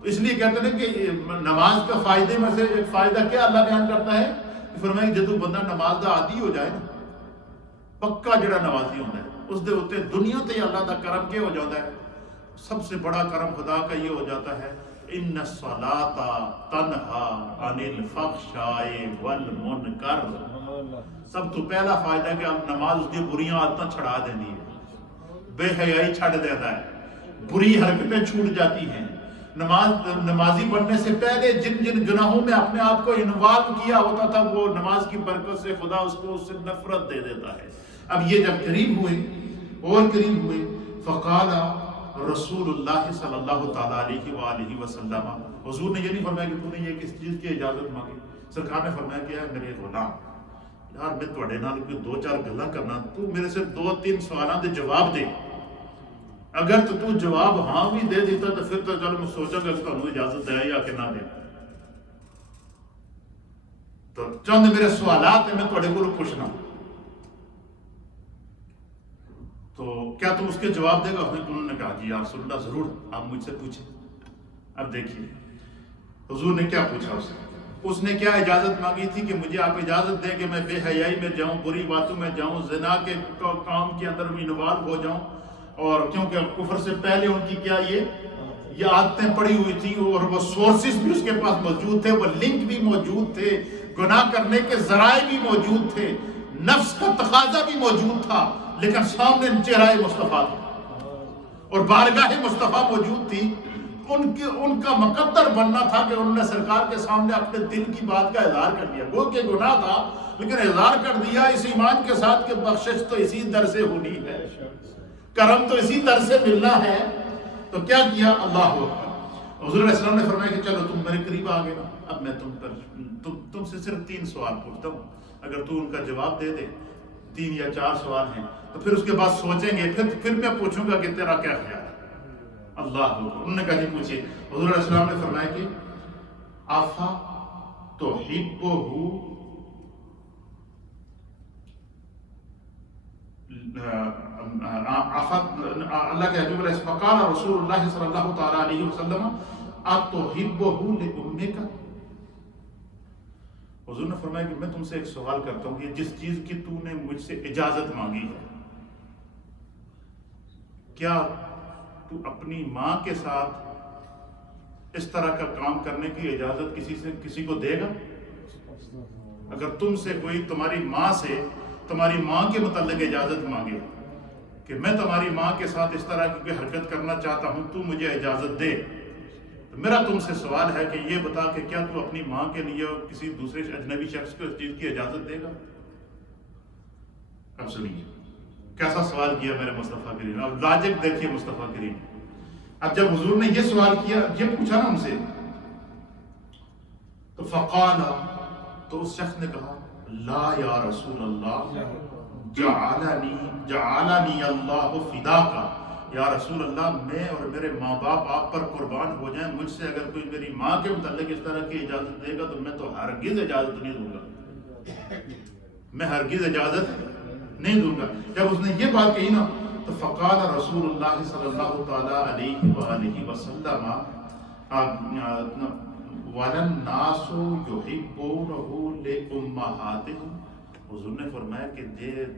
تو اس لیے کہتے ہیں کہ نماز کا فائدے میں سے ایک فائدہ کیا اللہ بیان کرتا ہے کہ فرمایا کہ جدو بندہ نماز دا عادی ہو جائے نا, پکا جڑا نمازی ہوتا ہے, اس دے ہوتے دنیا تے اللہ دا کرم کیا ہو جاتا ہے. سب سے بڑا کرم خدا کا یہ ہو جاتا ہے, ان الصلاۃ تنہا عن الفحشاء والمنکر. سب تو پہلا فائدہ کہ اب نماز اس کی بریاں عادتیں چھڑا دینی ہے, بے حیائی چھڑ دیتا ہے, بری حرکتیں چھوٹ جاتی ہیں. نمازی بننے سے پہلے جن جن گناہوں میں اپنے آپ کو انوالو کیا ہوتا تھا, وہ نماز کی برکت سے خدا اس کو اس سے نفرت دے دیتا ہے. اب یہ جب قریب ہوئے اور قریب ہوئے, فقال رسول اللہ صلی اللہ تعالیٰ علیہ وآلہ وسلم, حضور نے یہ نہیں فرمایا کہ تو نے یہ کس چیز کی اجازت مانگی. سرکار نے فرمایا کہ یار میرے غلام, یار میں تھوڑے نال کوئی دو چار گلاں کرنا, تو میرے سے دو تین سوالاں دے جواب دے. اگر تو جواب ہاں بھی دے دیتا تو پھر تو چلو میں سوچا کہ تمہیں اجازت دے یا کہ نہ دے. تو چند میرے سوالات ہیں, میں تھوڑے کو پوچھنا, تو کیا تم اس کے جواب دے گا؟ انہوں نے کہا جی یا رسول اللہ ضرور, آپ مجھ سے پوچھیں. اب دیکھیے حضور نے کیا پوچھا اس نے کیا اجازت مانگی تھی کہ مجھے آپ اجازت دیں کہ میں بے حیائی میں جاؤں, بری باتوں میں جاؤں, زنا کے کام کے اندر انوالو ہو جاؤں. اور کیونکہ کفر سے پہلے ان کی کیا یہ عادتیں پڑی ہوئی تھی اور وہ سورسز بھی اس کے پاس موجود تھے، وہ لنک بھی موجود تھے، گناہ کرنے کے ذرائع بھی موجود تھے، نفس کا تقاضا بھی موجود تھا، لیکن سامنے چہرہ مصطفیٰ تھا اور بارگاہ مصطفیٰ موجود تھی۔ ان کا مقدر بننا تھا کہ انہوں نے سرکار کے سامنے اپنے دل کی بات کا اظہار کر دیا، وہ کہ گناہ تھا لیکن اظہار کر دیا اس ایمان کے ساتھ کہ بخشش تو اسی در سے ہونی ہے، کرم تو اسی در سے ملنا ہے۔ تو کیا کیا؟ اللہ اکبر۔ حضور علیہ السلام نے فرمایا کہ چلو تم میرے قریب آ گئے نا، اب میں تم سے صرف 3 سوال پوچھتا ہوں، اگر تو ان کا جواب دے دے، 3 یا 4 سوال ہیں، تو پھر اس کے بعد سوچیں گے، پھر میں پوچھوں گا کہ تیرا کیا خیال ہے۔ اللہ اکبر۔ انہوں نے کہا جی پوچھئے۔ حضور علیہ السلام نے فرمایا کہ آفا تحبہ اللہ کے حبیب علیہ فقال رسول اللہ صلی اللہ تعالی علیہ وسلم اتحبہ لأمک۔ حضور نے فرمایا کہ میں تم سے ایک سوال کرتا ہوں کہ جس چیز کی تو نے مجھ سے اجازت مانگی ہے، کیا تو اپنی ماں کے ساتھ اس طرح کا کام کرنے کی اجازت کسی کو دے گا؟ اگر تم سے کوئی تمہاری ماں کے متعلق اجازت مانگے کہ میں تمہاری ماں کے ساتھ اس طرح کی کوئی حرکت کرنا چاہتا ہوں، تو مجھے اجازت دے، تو میرا تم سے سوال ہے کہ یہ بتا کہ کیا تو اپنی ماں کے لیے اور کسی دوسرے اجنبی شخص کو اس چیز کی اجازت دے گا؟ اب سنیے کیسا سوال کیا میرے مصطفیٰ کریم، اب لاجک دیکھیے مصطفیٰ کریم۔ اب جب حضور نے یہ سوال کیا، یہ پوچھا نا ان سے، تو فقال، تو اس شخص نے کہا لا یا رسول اللہ جعلنی اللہ فداکا، یا رسول اللہ میں اور میرے ماں باپ آپ پر قربان ہو جائیں، مجھ سے اگر کوئی میری ماں کے متعلق اس طرح کی اجازت دے گا تو میں تو ہرگز اجازت نہیں دوں گا، میں ہرگز اجازت نہیں دوں گا۔ جب اس نے یہ بات کہی نا تو فقال رسول اللہ صلی اللہ تعالی علیہ وآلہ وسلم وَلَلنَّاسُ يُحِبُّونَهُ لِأُمَّهَاتِهِمْ۔ حضور نے فرمایا کہ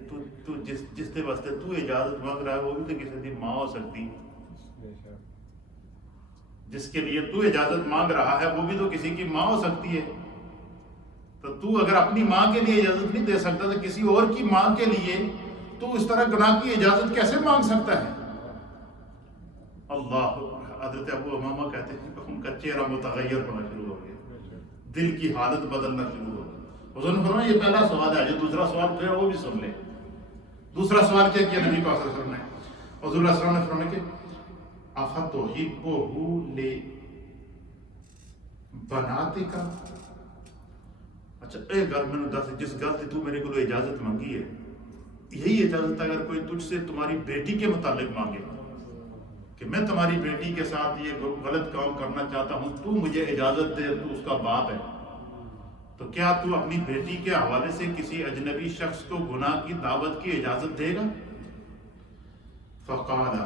تو جس کے واسطے تو اجازت مانگ رہا ہے وہ بھی تو کسی کی ماں ہو سکتی ہے، جس کے لیے تو اجازت مانگ رہا ہے وہ بھی تو کسی کی ماں ہو سکتی ہے، تو اگر اپنی ماں کے لیے اجازت نہیں دے سکتا تو کسی اور کی ماں کے لیے تو اس طرح گناہ کی اجازت کیسے مانگ سکتا ہے؟ اللہ۔ حضرت ابو امامہ کہتے ہیں کہ ان کا چہرہ متغیر ہونا شروع ہو گیا، دل کی حالت بدلنا شروع ہو گئی۔ حضور نے فرمایا یہ پہلا سوال ہے، جو دوسرا سوال پھر وہ بھی سن لیں۔ دوسرا سوال کیا کیا نبی پاک صلی اللہ علیہ وسلم نے؟ حضور علیہ السلام نے فرمایا کہ افتحبہ لبناتک۔ اچھا اے گل میں دس، جس گل سے تو میرے کو اجازت مانگی ہے، یہی اجازت اگر کوئی تجھ سے تمہاری بیٹی کے متعلق مانگے کہ میں تمہاری بیٹی کے ساتھ یہ غلط کام کرنا چاہتا ہوں، تو مجھے اجازت دے، تو اس کا باپ ہے، تو کیا تو اپنی بیٹی کے حوالے سے کسی اجنبی شخص کو گناہ کی دعوت کی اجازت دے گا؟ فقال،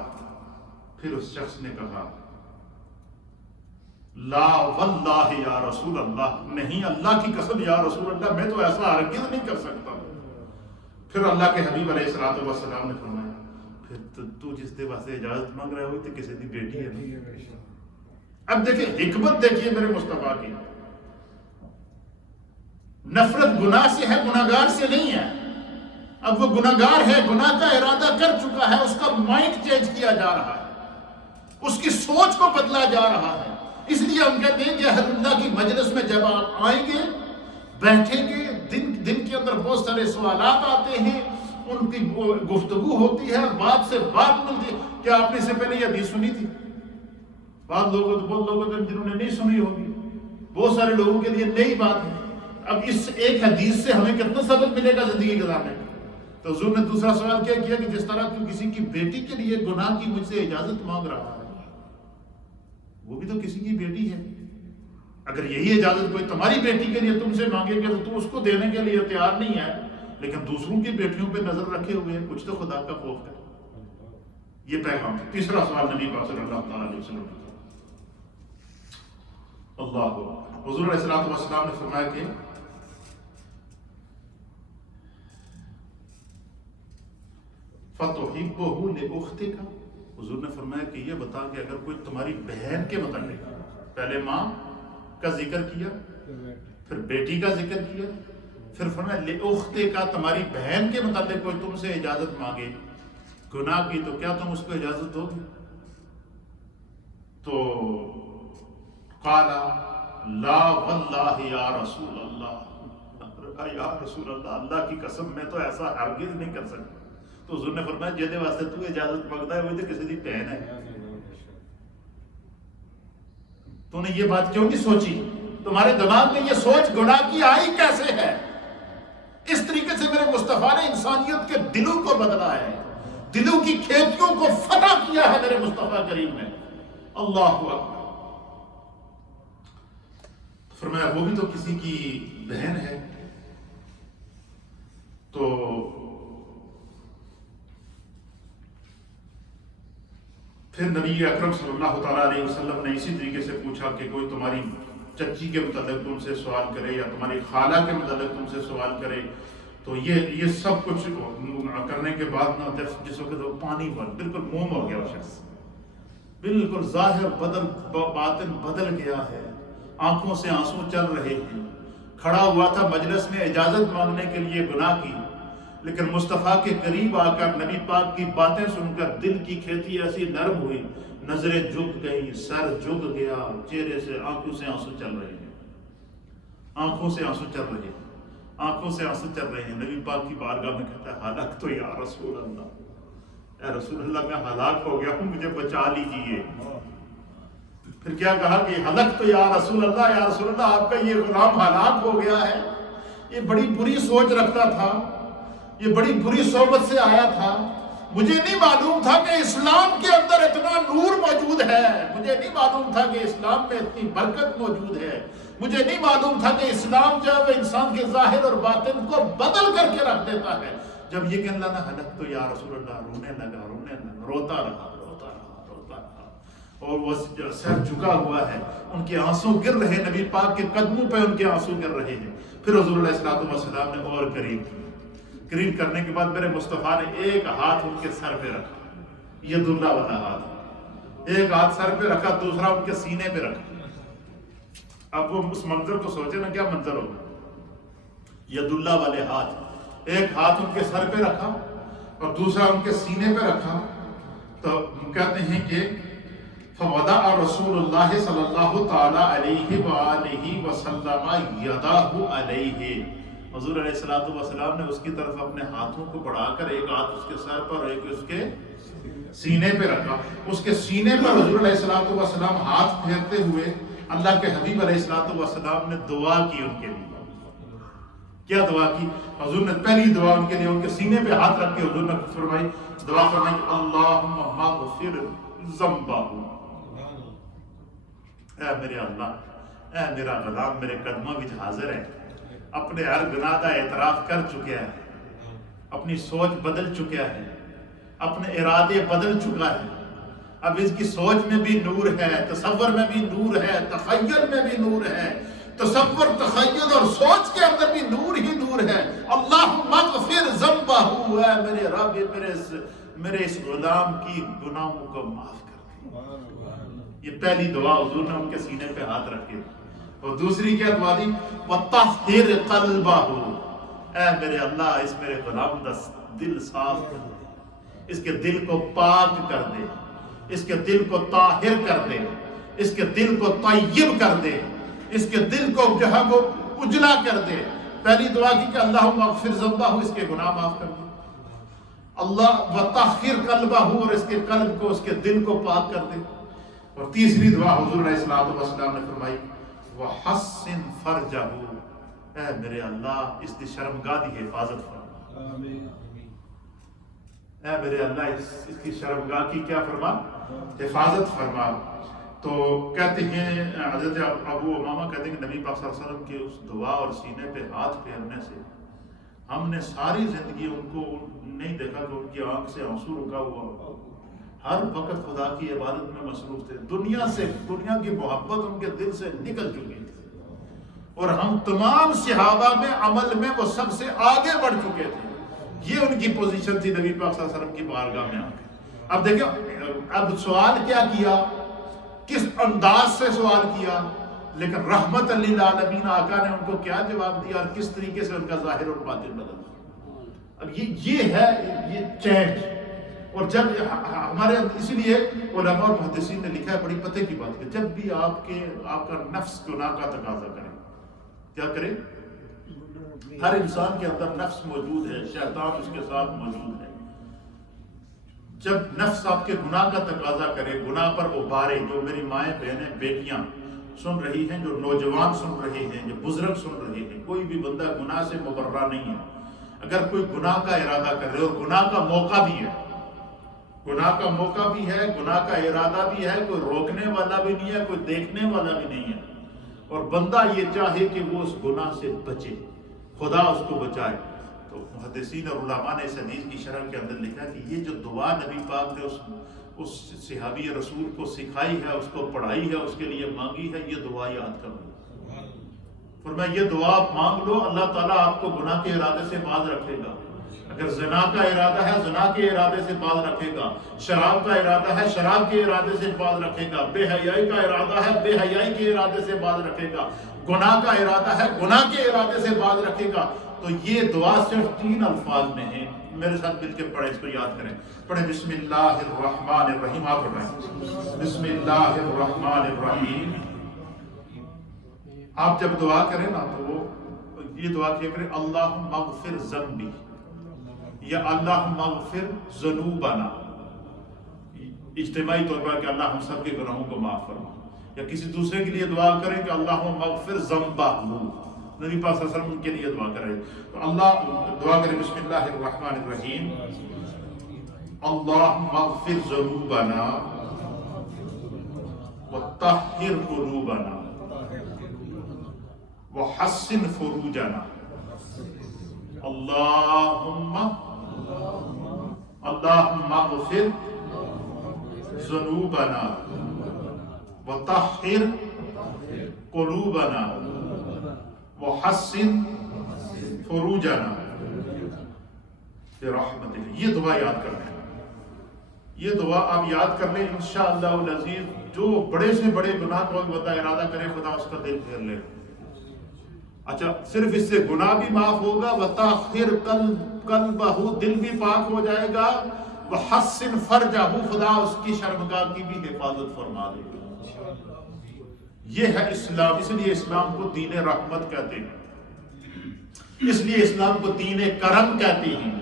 پھر اس شخص نے کہا لا واللہ یا رسول اللہ، نہیں اللہ کی قسم یا رسول اللہ میں تو ایسا ہرگز نہیں کر سکتا۔ پھر اللہ کے حبیب علیہ الصلوۃ والسلام نے فرمایا پھر تو جس کے واسطے اجازت مانگ رہا ہے وہ تو کسی کی بیٹی ہے۔ اب دیکھیں حکمت دیکھیے میرے مصطفیٰ کی، نفرت گناہ سے ہے، گناہگار سے نہیں ہے۔ اب وہ گناہگار ہے، گناہ کا ارادہ کر چکا ہے، اس کا مائنڈ چینج کیا جا رہا ہے، اس کی سوچ کو بدلا جا رہا ہے۔ اس لیے ہم کہتے ہیں کہ اہل اللہ کی مجلس میں جب آپ آئیں گے، بیٹھیں گے، دن کے اندر بہت سارے سوالات آتے ہیں، ان کی گفتگو ہوتی ہے، بات سے بات ملتی ہے۔ کیا آپ نے اس سے پہلے یہ حدیث سنی تھی؟ بہت لوگوں جنہوں نے نہیں سنی ہوگی، بہت سارے لوگوں کے لیے نئی بات ہے۔ اب اس ایک حدیث سے ہمیں کتنا سبق ملے گا زندگی گزارنے کا؟ تو حضور نے دوسرا سوال کیا کیا کہ جس طرح تو کسی کی بیٹی کے لیے گناہ کی مجھ سے اجازت مانگ رہا ہے، وہ بھی تو کسی کی بیٹی ہے۔ اگر یہی اجازت کوئی تمہاری بیٹی کے لیے تم سے مانگے گا تو اس کو دینے کے لیے تیار نہیں ہے، لیکن دوسروں کی بیٹیوں پہ نظر رکھے ہوئے ہیں، کچھ تو خدا کا خوف ہے۔ یہ پیغام ہے۔ تیسرا سوال نبی پاک صلی اللہ تعالی علیہ وسلم نے اللہ حضور علیہ الصلوۃ والسلام نے فرمایا کہ فَتُحِبُّهُ لِأُخْتِكَ، حضور نے فرمایا کہ یہ بتا کہ اگر کوئی تمہاری بہن کے متعلق، پہلے ماں کا ذکر کیا، پھر بیٹی کا ذکر کیا، پھر فرمایا لِأُخْتِكَ، تمہاری بہن کے متعلق کوئی تم سے اجازت مانگے گناہ کی، تو کیا تم اس کو اجازت دو گے؟ تو قال لا واللہ یا رسول اللہ، یا رسول اللہ، اللہ کی قسم میں تو ایسا ہرگز نہیں کر سکتا۔ تو حضور نے فرمایا جہدے واسطے تو اجازت مانگتا ہے وہ تو کسی دی بہن ہے، تو نے یہ بات کیوں نہیں سوچی؟ تمہارے دماغ میں یہ سوچ گناہ کی آئی کیسے ہے؟ اس طریقے سے میرے مصطفیٰ نے انسانیت کے دلوں کو بدلا ہے، دلوں کی کھیتیوں کو فتح کیا ہے میرے مصطفیٰ کریم نے۔ اللہ اکبر۔ فرمایا وہ بھی تو کسی کی بہن ہے۔ تو پھر نبی اکرم صلی اللہ تعالیٰ علیہ وسلم نے اسی طریقے سے پوچھا کہ کوئی تمہاری چچی کے متعلق تم سے سوال کرے یا تمہاری خالہ کے متعلق تم سے سوال کرے، تو یہ سب کچھ کرنے کے بعد نا جس وقت وہ پانی بالکل موم ہو گیا، وہ شخص بالکل ظاہر بدل باطن بدل گیا ہے، آنکھوں سے آنسو چل رہے ہیں، کھڑا ہوا تھا مجلس میں اجازت مانگنے کے لیے گناہ کی، لیکن مصطفیٰ کے قریب آ کر نبی پاک کی باتیں سن کر دل کی کھیتی ایسی نرم ہوئی، نظریں جھک گئیں، سر جھک گیا، چہرے سے آنکھوں سے آنسو چل رہے ہیں، آنکھوں سے آنسو چل رہے ہیں، آنکھوں سے آنسو چل رہے ہیں۔ نبی پاک کی بارگاہ میں کہتا ہے ہلاک تو یا رسول اللہ، اے رسول اللہ میں ہلاک ہو گیا ہوں، مجھے بچا لیجئے۔ پھر کیا کہا کہ ہلاک تو یا رسول اللہ، یا رسول اللہ آپ کا یہ غلام ہلاک ہو گیا ہے، یہ بڑی بری سوچ رکھتا تھا، یہ بڑی بری صحبت سے آیا تھا، مجھے نہیں معلوم تھا کہ اسلام کے اندر اتنا نور موجود ہے، مجھے نہیں معلوم تھا کہ اسلام میں اتنی برکت موجود ہے، مجھے نہیں معلوم تھا کہ اسلام جو ہے وہ انسان کے ظاہر اور باطن کو بدل کر کے رکھ دیتا ہے۔ جب یہ کہنے لگا ہلاک تو یا رسول اللہ، رونے لگا، روتا رہا، اور وہ سر جھکا ہوا ہے، ان کے آنسو گر رہے، نبی پاک کے قدموں پہ ان کے آنسو گر رہے ہیں۔ پھر حضور علیہ السلام نے اور قریب کرنے کے بعد میرے مصطفیٰ نے ایک ہاتھ ان کے سر پہ رکھا، ید اللہ والا ہاتھ، ایک ہاتھ سر پہ رکھا، دوسرا ان کے سینے پہ رکھا۔ اب وہ اس منظر کو سوچے نا، کیا منظر ہوگا؟ ید اللہ والے ہاتھ، ایک ہاتھ ان کے سر پہ رکھا اور دوسرا ان کے سینے پہ رکھا۔ تو کہتے ہیں کہ فوضع رسول اللہ صلی اللہ تعالی علیہ وآلہ وسلم یداہ علیہ، حضور علیہ السلام نے اس کی طرف اپنے ہاتھوں کو بڑھا کر ایک ہاتھ اس کے سر پر اور ایک اس کے سینے پہ رکھا۔ اس کے سینے پر حضور علیہ السلام ہاتھ پھیرتے ہوئے اللہ کے حبیب علیہ السلام نے دعا کی ان کے لیے۔ کیا دعا کی؟ حضور نے پہلی دعا ان کے لیے ان کے سینے پہ ہاتھ رکھ کے حضور نے فرمائی، دعا فرمائی اللہم اغفر ذنبہ، اے میرے اللہ، اے میرا غلام میرے قدموں وچ حاضر ہے، اپنے ہر گناہ کا اعتراف کر چکا ہے، اپنی سوچ بدل چکا ہے، اپنے ارادے بدل چکا ہے، اب اس کی سوچ میں بھی نور ہے، تصور میں بھی نور ہے، تخیل میں بھی نور ہے، تصور تخیل اور سوچ کے اندر بھی نور ہی نور ہے۔ اللہم اغفر ذنبہ، اے میرے رب میرے اس غلام کی گناہوں کو معاف کر دے۔ یہ پہلی دعا حضور نے ان کے سینے پہ ہاتھ رکھے۔ اور دوسری کیا دعا دی؟ وَطَهِّرْ قَلْبَهُ، اے میرے اللہ اس میرے غلام کا دل صاف کر دے، اس کے دل کو پاک کر دے، اس کے دل کو طاہر کر دے، اس کے دل کو طیب کر دے، اس کے دل کو جو ہے وہ اجلا کر دے۔ پہلی دعا کی کہ اللہم اغفر ذنبہ، اس کے گناہ معاف کر دے، اللہ وطہر قلبہ، اور اس کے قلب کو اس کے دل کو پاک کر دے۔ اور تیسری دعا حضور علیہ السلام نے فرمائی وحسن فرجہ، اے میرے اللہ اس کی شرمگاہ کی حفاظت فرما، اے میرے اللہ اس کی شرمگاہ کی کیا فرما؟ حفاظت فرما۔ تو کہتے ہیں حضرت ابو امامہ کہتے ہیں کہ نبی پاک صلی اللہ علیہ وسلم کے اس دعا اور سینے پہ ہاتھ پھیرنے سے ہم نے ساری زندگی ان کو نہیں دیکھا کہ ان کی آنکھ سے آنسو رکا ہوا، ہر وقت خدا کی عبادت میں مصروف تھے، دنیا کی محبت ان کے دل سے نکل چکی تھی، اور ہم تمام صحابہ میں عمل میں وہ سب سے آگے بڑھ چکے تھے، یہ ان کی پوزیشن تھی نبی پاک صلی اللہ علیہ وسلم کی بارگاہ میں آ کے. اب دیکھیں اب سوال کیا کیا، کس انداز سے سوال کیا، لیکن رحمت للعالمین آقا نے ان کو کیا جواب دیا اور کس طریقے سے ان کا ظاہر اور باطن بدل دیا. اب یہ ہے یہ چینج. اور جب ہمارے اسی لیے علماء اور محدثین نے لکھا ہے بڑی پتہ کی بات کہ جب بھی آپ کا نفس گناہ کا تقاضا کرے، کیا کرے؟ ہر انسان کے اندر نفس موجود ہے، شیطان اس کے ساتھ موجود ہے. جب نفس آپ کے گناہ کا تقاضا کرے، گناہ پر ابھارے، جو میری مائیں بہنیں بیٹیاں سن رہی ہیں، جو نوجوان سن رہے ہیں، جو بزرگ سن رہے ہیں، کوئی بھی بندہ گناہ سے مبرہ نہیں ہے. اگر کوئی گناہ کا ارادہ کر رہے اور گناہ کا موقع بھی ہے، گناہ کا موقع بھی ہے، گناہ کا ارادہ بھی ہے، کوئی روکنے والا بھی نہیں ہے، کوئی دیکھنے والا بھی نہیں ہے، اور بندہ یہ چاہے کہ وہ اس گناہ سے بچے، خدا اس کو بچائے، تو محدثین اور علماء نے اس حدیث کی شرح کے اندر لکھا کہ یہ جو دعا نبی پاک نے اس صحابی رسول کو سکھائی ہے، اس کو پڑھائی ہے، اس کے لیے مانگی ہے، یہ دعا یاد کر لو. فرمایا یہ دعا آپ مانگ لو، اللہ تعالیٰ آپ کو گناہ کے ارادے سے باز رکھے گا. اگر زنا کا ارادہ ہے زنا کے ارادے سے باز رکھے گا، شراب کا ارادہ ہے شراب کے ارادے سے باز رکھے گا، بے حیائی کا ارادہ ہے بے حیائی کے ارادے سے باز رکھے گا، گناہ کا ارادہ ہے گناہ کے ارادے سے باز رکھے گا. تو یہ دعا صرف 3 الفاظ میں ہے. میرے ساتھ مل کے پڑھیں، اس کو یاد کریں. پڑھیں بسم اللہ الرحمن الرحیم. آپ پڑھیں بسم اللہ الرحمن الرحیم. آپ جب دعا کریں نا تو یہ دعا کیا کریں اللہم اغفر ذنبی یا اللہم اغفر ذنوبنا، اجتماعی طور پر کہ اللہ ہم سب کے گناہوں کو معاف فرما. یا کسی دوسرے کے لیے دعا کریں کہ اللہم اغفر ذنبہ، نبی پاک صلی اللہ علیہ وسلم کے لیے دعا کریں. تو اللہ دعا کریں بسم اللہ الرحمن الرحیم. اللہم اغفر ذنوبنا وطہر قلوبنا وحسن فروجنا. اللہم اغفر ذنوبنا وطہر قلوبنا وحسن فروجنا برحمتک. یہ دعا یاد کر لیں. یہ دعا آپ یاد کر لیں انشاءاللہ العزیز. جو بڑے سے بڑے گناہ کو بندہ ارادہ کرے خدا اس کا دل پھیر لے. اچھا صرف اس سے گناہ بھی معاف ہوگا، وَطَاخِرْ قَلْبَهُ دل بھی پاک ہو جائے گا، وَحَسِّنْ فَرْجَهُ خدا اس کی شرمگاہ کی بھی حفاظت فرما دے گا. یہ ہے اسلام. اس لیے اسلام کو دین رحمت کہتے ہیں، اس لیے اسلام کو دین کرم کہتے ہیں،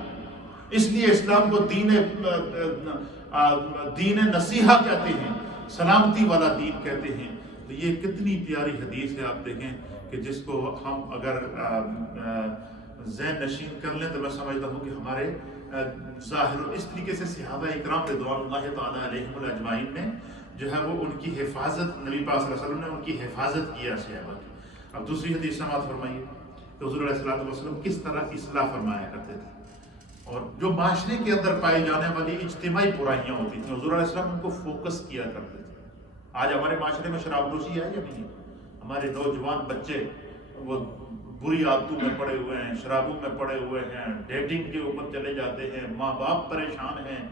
اس لیے اسلام کو دین نصیحہ کہتے ہیں، سلامتی والا دین کہتے ہیں. تو یہ کتنی پیاری حدیث ہے. آپ دیکھیں کہ جس کو ہم اگر ذہن نشین کر لیں تو میں سمجھتا ہوں کہ ہمارے ظاہر اس طریقے سے صحابہ اکرام رضوان اللہ تعالیٰ علیہم اجمعین نے جو ہے وہ ان کی حفاظت، نبی پاک صلی اللہ علیہ وسلم نے ان کی حفاظت کیا صحابہ کی. اب دوسری حدیث سماعت فرمائیے کہ حضور علیہ الصلوۃ والسلام کس طرح اصلاح فرمایا کرتے تھے، اور جو معاشرے کے اندر پائی جانے والی اجتماعی برائیاں ہوتی تھیں حضور علیہ السلام ان کو فوکس کیا کرتے تھے. آج ہمارے معاشرے میں شراب نوشی ہے یا نہیں؟ ہمارے نوجوان بچے وہ بری عادتوں میں پڑے ہوئے ہیں، شرابوں میں پڑے ہوئے ہیں، ڈیٹنگ کے اوپر چلے جاتے ہیں، ماں باپ پریشان ہیں،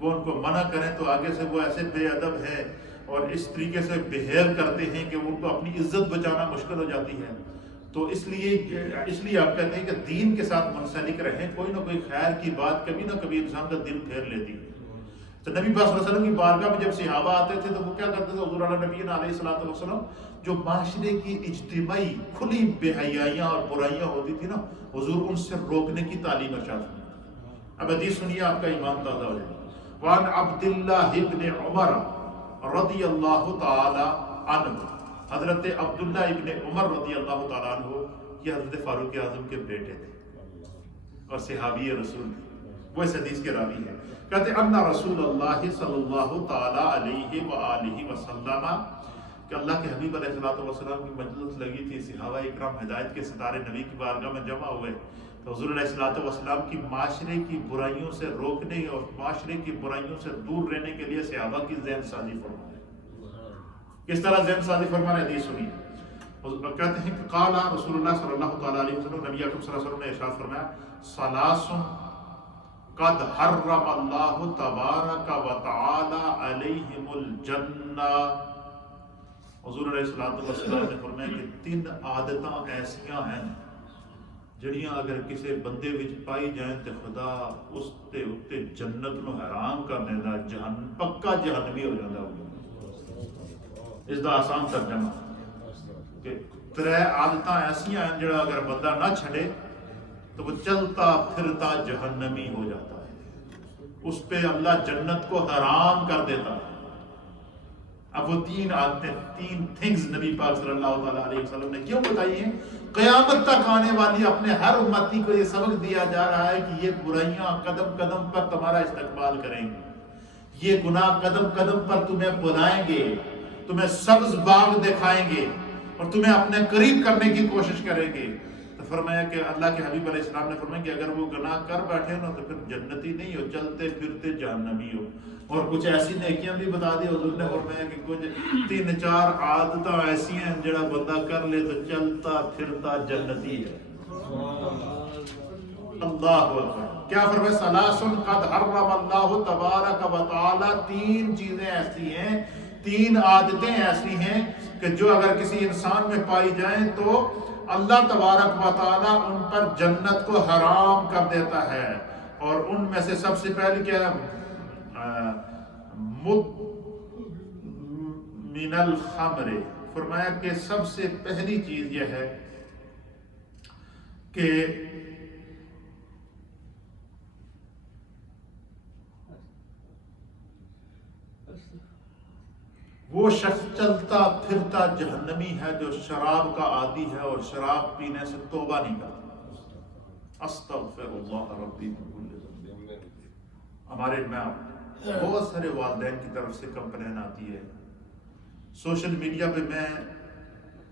وہ ان کو منع کریں تو آگے سے وہ ایسے بے ادب ہے اور اس طریقے سے بہیو کرتے ہیں کہ ان کو اپنی عزت بچانا مشکل ہو جاتی ہے. تو اس لیے آپ کہتے ہیں کہ دین کے ساتھ منسلک رہیں. کوئی نہ کوئی خیر کی بات کبھی نہ کبھی انسان کا دل پھیر لیتی ہے. تو نبی پاک صلی اللہ علیہ وسلم کی بارگاہ میں جب صحابہ آتے تھے تو وہ کیا کرتے تھے؟ حضور علیہ الصلوۃ والسلام جو معاشرے کی اجتماعی کھلی بے حیائیاں اور برائیاں ہوتی تھی نا، حضور ان سے روکنے کی تعلیم ارشاد فرماتے. اب حدیث سنیے، آپ کا ایمان تازہ ہو جائے. وعن عبد اللہ ابن عمر رضی اللہ تعالی عنہ، حضرت عبداللہ ابن عمر رضی اللہ تعالیٰ عنہ یہ حضرت فاروق اعظم کے بیٹے تھے اور صحابی رسول تھے. وہ اس حدیث کے راوی ہیں. کہتے ان رسول اللہ صلی اللہ تعالی علیہ وآلہ وسلم کہ اللہ کے حبیب علیہ الصلوۃ والسلام کی مجلس لگی تھی، صحابہ اکرام ہدایت کے ستارے نبی کی بارگاہ میں جمع ہوئے. تو حضور علیہ الصلوۃ والسلام کی معاشرے کی برائیوں سے روکنے اور معاشرے کی برائیوں سے دور رہنے کے لیے صحابہ کی ذہن سازی فرمانے. کس طرح ذہن سازی فرمانے؟ حدیث سنیے. کہتے ہیں قال رسول اللہ صلی اللہ تعالی علیہ وسلم، نبی اکرم صلی اللہ علیہ وسلم نے ارشاد فرمایا ثلاث قد حرم اللہ تبارک و تعالی علیہم الجنہ. حضور علیہ السلام نے فرمایا کہ 3 عادتاں ایسیاں ہیں جڑیاں اگر کسی بندے وچ پائی جائیں تے خدا اس تے اتے جنت نو حرام کر دیندا، جہنم پکا جہنمی ہو جاندا. اس دا آسان ترجمہ کہ 3 عادتاں ایسیاں ہیں جڑا اگر بندہ نہ چھڑے تو وہ چلتا پھرتا جہنمی ہو جاتا ہے، اس پہ اللہ جنت کو حرام کر دیتا ہے. اب وہ 3 عادتیں 3 تھنگز نبی پاک صلی اللہ تعالیٰ علیہ وسلم نے کیوں بتائی ہیں؟ قیامت تک آنے والی اپنے ہر امتی کو یہ سبق دیا جا رہا ہے کہ یہ برائیاں قدم قدم پر تمہارا استقبال کریں گے، یہ گناہ قدم قدم پر تمہیں بلائیں گے، تمہیں سبز باغ دکھائیں گے اور تمہیں اپنے قریب کرنے کی کوشش کریں گے. تو فرمایا کہ اللہ کے حبیب علیہ السلام نے فرمایا کہ اگر وہ گناہ کر بیٹھے نا تو پھر جنتی نہیں ہو، چلتے پھرتے جہنمی ہو. اور کچھ ایسی نیکیاں بھی بتا دی حضور نے فرمایا کہ کچھ 3-4 عادتاں ایسی ہیں جڑا بندہ کر لے تو چلتا پھرتا جنتی ہے. اللہ اکبر. کیا فرمایا؟ ثلاث قد حرم اللہ تبارک و تعالی. 3 چیزیں ایسی ہیں، 3 عادتیں ایسی ہیں کہ جو اگر کسی انسان میں پائی جائیں تو اللہ تبارک و تعالی ان پر جنت کو حرام کر دیتا ہے. اور ان میں سے سب سے پہلے کیا من الخمر. فرمایا کہ سب سے پہلی چیز یہ ہے کہ وہ شخص چلتا پھرتا جہنمی ہے جو شراب کا عادی ہے اور شراب پینے سے توبہ نہیں کرتا. استغفر اللہ ربی من کل ذنب. ہمارے میں بہت سارے والدین کی طرف سے کمپلین آتی ہے، سوشل میڈیا پہ میں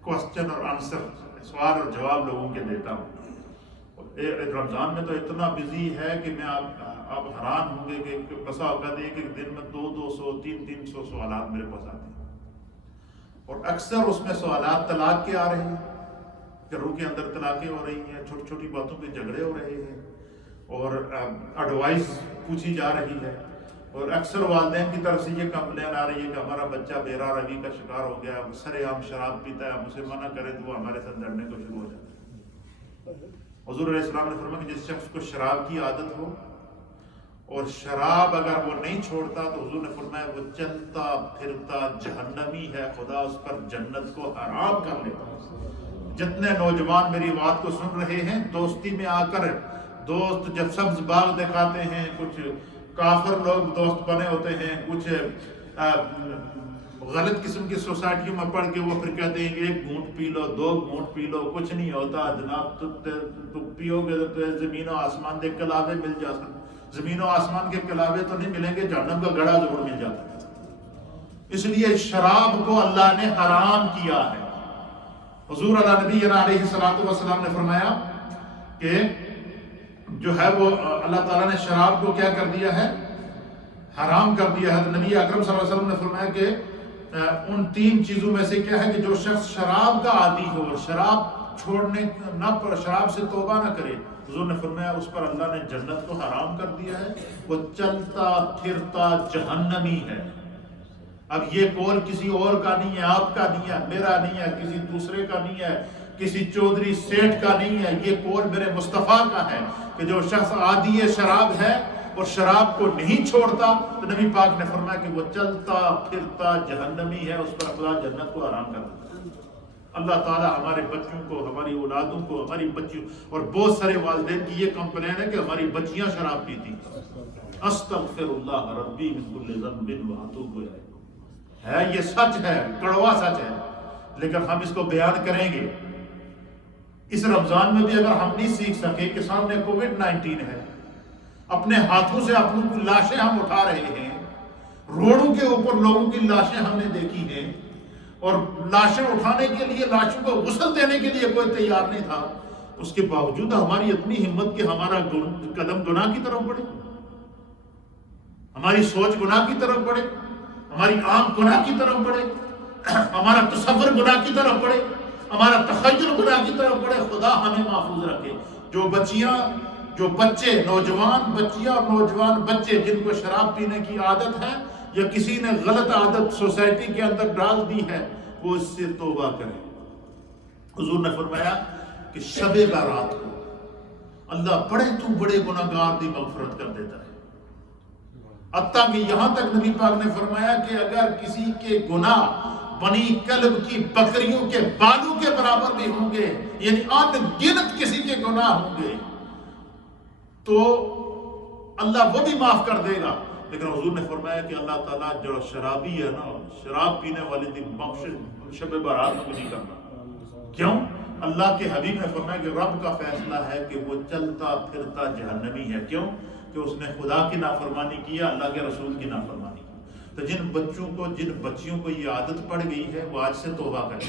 کوسچن اور آنسر، سوال اور جواب لوگوں کے دیتا ہوں. رمضان میں تو اتنا بزی ہے کہ میں آپ حیران ہوں گے کہ بسا اوقات ایک دن میں 200 300 سوالات میرے پاس آتے ہیں. اور اکثر اس میں سوالات طلاق کے آ رہے ہیں، گھروں کے اندر طلاقیں ہو رہی ہیں، چھوٹی چھوٹی باتوں پہ جھگڑے ہو رہے ہیں اور ایڈوائس پوچھی جا رہی ہے. اور اکثر والدین کی طرف سے یہ کمپلین آ رہی ہے کہ ہمارا بچہ بیرا روی کا شکار ہو گیا، سرے عام شراب پیتا ہے، ہم اسے منع کریں تو وہ ہمارے ساتھ لڑنے کو شروع ہو جاتا ہے. حضور علیہ السلام نے فرمایا کہ جس شخص کو شراب کی عادت ہو اور شراب اگر وہ نہیں چھوڑتا تو حضور نے فرمایا وہ چلتا پھرتا جہنمی ہے، خدا اس پر جنت کو حرام کر لیتا. جتنے نوجوان میری بات کو سن رہے ہیں، دوستی میں آ کر دوست جب سبز باغ دکھاتے ہیں، کچھ کافر لوگ دوست بنے ہوتے ہیں، کچھ غلط قسم کی سوسائٹیوں میں پڑھ کے وہ پھر کہتے ہیں 1 گھونٹ پی لو، 2 گھونٹ پی لو، کچھ نہیں ہوتا جناب، تو پیو گے تو زمین و آسمان کے کلابے مل جاتے. زمین و آسمان کے کلابے تو نہیں ملیں گے، جہنم کا گڑھا ضرور مل جاتا ہے. اس لیے شراب کو اللہ نے حرام کیا ہے. حضور نبی علیہ السلام نے فرمایا کہ جو ہے وہ اللہ تعالیٰ نے شراب کو کیا کر دیا ہے؟ حرام کر دیا ہے. نبی اکرم صلی اللہ علیہ وسلم نے فرمایا کہ ان 3 چیزوں میں سے کیا ہے کہ جو شخص شراب کا عادی ہو اور شراب چھوڑنے نہ پر شراب سے توبہ نہ کرے، حضور نے فرمایا اس پر اللہ نے جنت کو حرام کر دیا ہے، وہ چلتا پھرتا جہنمی ہے. اب یہ قول کسی اور کا نہیں ہے، آپ کا نہیں ہے، میرا نہیں ہے، کسی دوسرے کا نہیں ہے، کسی چودھری سیٹھ کا نہیں ہے. یہ قول میرے مصطفیٰ کا ہے کہ جو شخص عادی شراب ہے اور شراب کو نہیں چھوڑتا تو نبی پاک نے فرمایا کہ وہ چلتا پھرتا جہنمی ہے، اس پر خدا جنت کو حرام کر دیتا. اللہ تعالیٰ ہمارے بچوں کو، ہماری اولادوں کو، ہماری بچیوں، اور بہت سارے والدین کی یہ کمپلین ہے کہ ہماری بچیاں شراب پیتی. استغفر اللہ ربی من کل ذنب واتوب الیہ. ہے یہ سچ ہے، کڑوا سچ ہے، لیکن ہم اس کو بیان کریں گے. اس رمضان میں بھی اگر ہم نہیں سیکھ سکے کہ سامنے کووڈ-19 ہے، اپنے ہاتھوں سے اپنوں کی لاشیں ہم اٹھا رہے ہیں، روڈوں کے اوپر لوگوں کی لاشیں ہم نے دیکھی ہیں، اور لاشیں اٹھانے کے لیے، لاشوں کو غسل دینے کے لیے کوئی تیار نہیں تھا، اس کے باوجود ہماری اتنی ہمت کہ ہمارا قدم گناہ کی طرف بڑھے، ہماری سوچ گناہ کی طرف بڑھے، ہماری آنکھ گناہ کی طرف بڑھے، ہمارا تصور گناہ کی طرف بڑھے، ہمارا تخیل گناہ کی طرف بڑھے. خدا ہمیں محفوظ رکھے. جو بچیاں جو بچے، نوجوان بچیاں اور نوجوان بچے جن کو شراب پینے کی عادت ہے یا کسی نے غلط عادت سوسائٹی کے اندر ڈال دی ہے، وہ اس سے توبہ کریں۔ حضور نے فرمایا کہ شب بارات کو اللہ بڑے تو بڑے گناہگار دی مغفرت کر دیتا ہے، حتیٰ کہ یہاں تک نبی پاک نے فرمایا کہ اگر کسی کے گناہ بنی کلب کی بکریوں کے بالوں کے برابر بھی ہوں گے، یعنی ان گنت کسی کے گناہ ہوں گے، تو اللہ وہ بھی معاف کر دے گا۔ لیکن حضور نے فرمایا کہ اللہ تعالیٰ جو شرابی ہے نا، شراب پینے والے دن بخش شب بارات کو نہیں کرنا۔ کیوں؟ اللہ کے حبیب نے فرمایا کہ رب کا فیصلہ ہے کہ وہ چلتا پھرتا جہنمی ہے۔ کیوں؟ کہ اس نے خدا کی نافرمانی کیا، اللہ کے رسول کی نافرمانی کی۔ تو جن بچیوں کو یہ عادت پڑ گئی ہے وہ آج سے توبہ کریں۔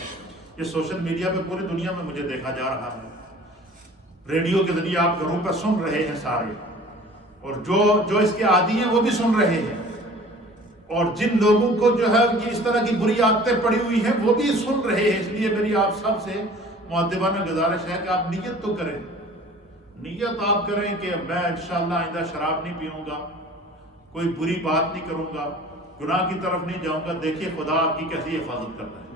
یہ سوشل میڈیا پہ پوری دنیا میں مجھے دیکھا جا رہا ہے، ریڈیو کے ذریعے آپ گھروں پہ سن رہے ہیں سارے، اور جو اس کے عادی ہیں وہ بھی سن رہے ہیں، اور جن لوگوں کو جو ہے یہ اس طرح کی بری عادتیں پڑی ہوئی ہیں وہ بھی سن رہے ہیں۔ اس لیے میری آپ سب سے مؤدبانہ گزارش ہے کہ آپ نیت تو کریں، نیت آپ کریں کہ میں انشاءاللہ آئندہ شراب نہیں پیوں گا، کوئی بری بات نہیں کروں گا، گناہ کی طرف نہیں جاؤں گا۔ دیکھیے خدا آپ کی کیسی حفاظت کرتا ہے،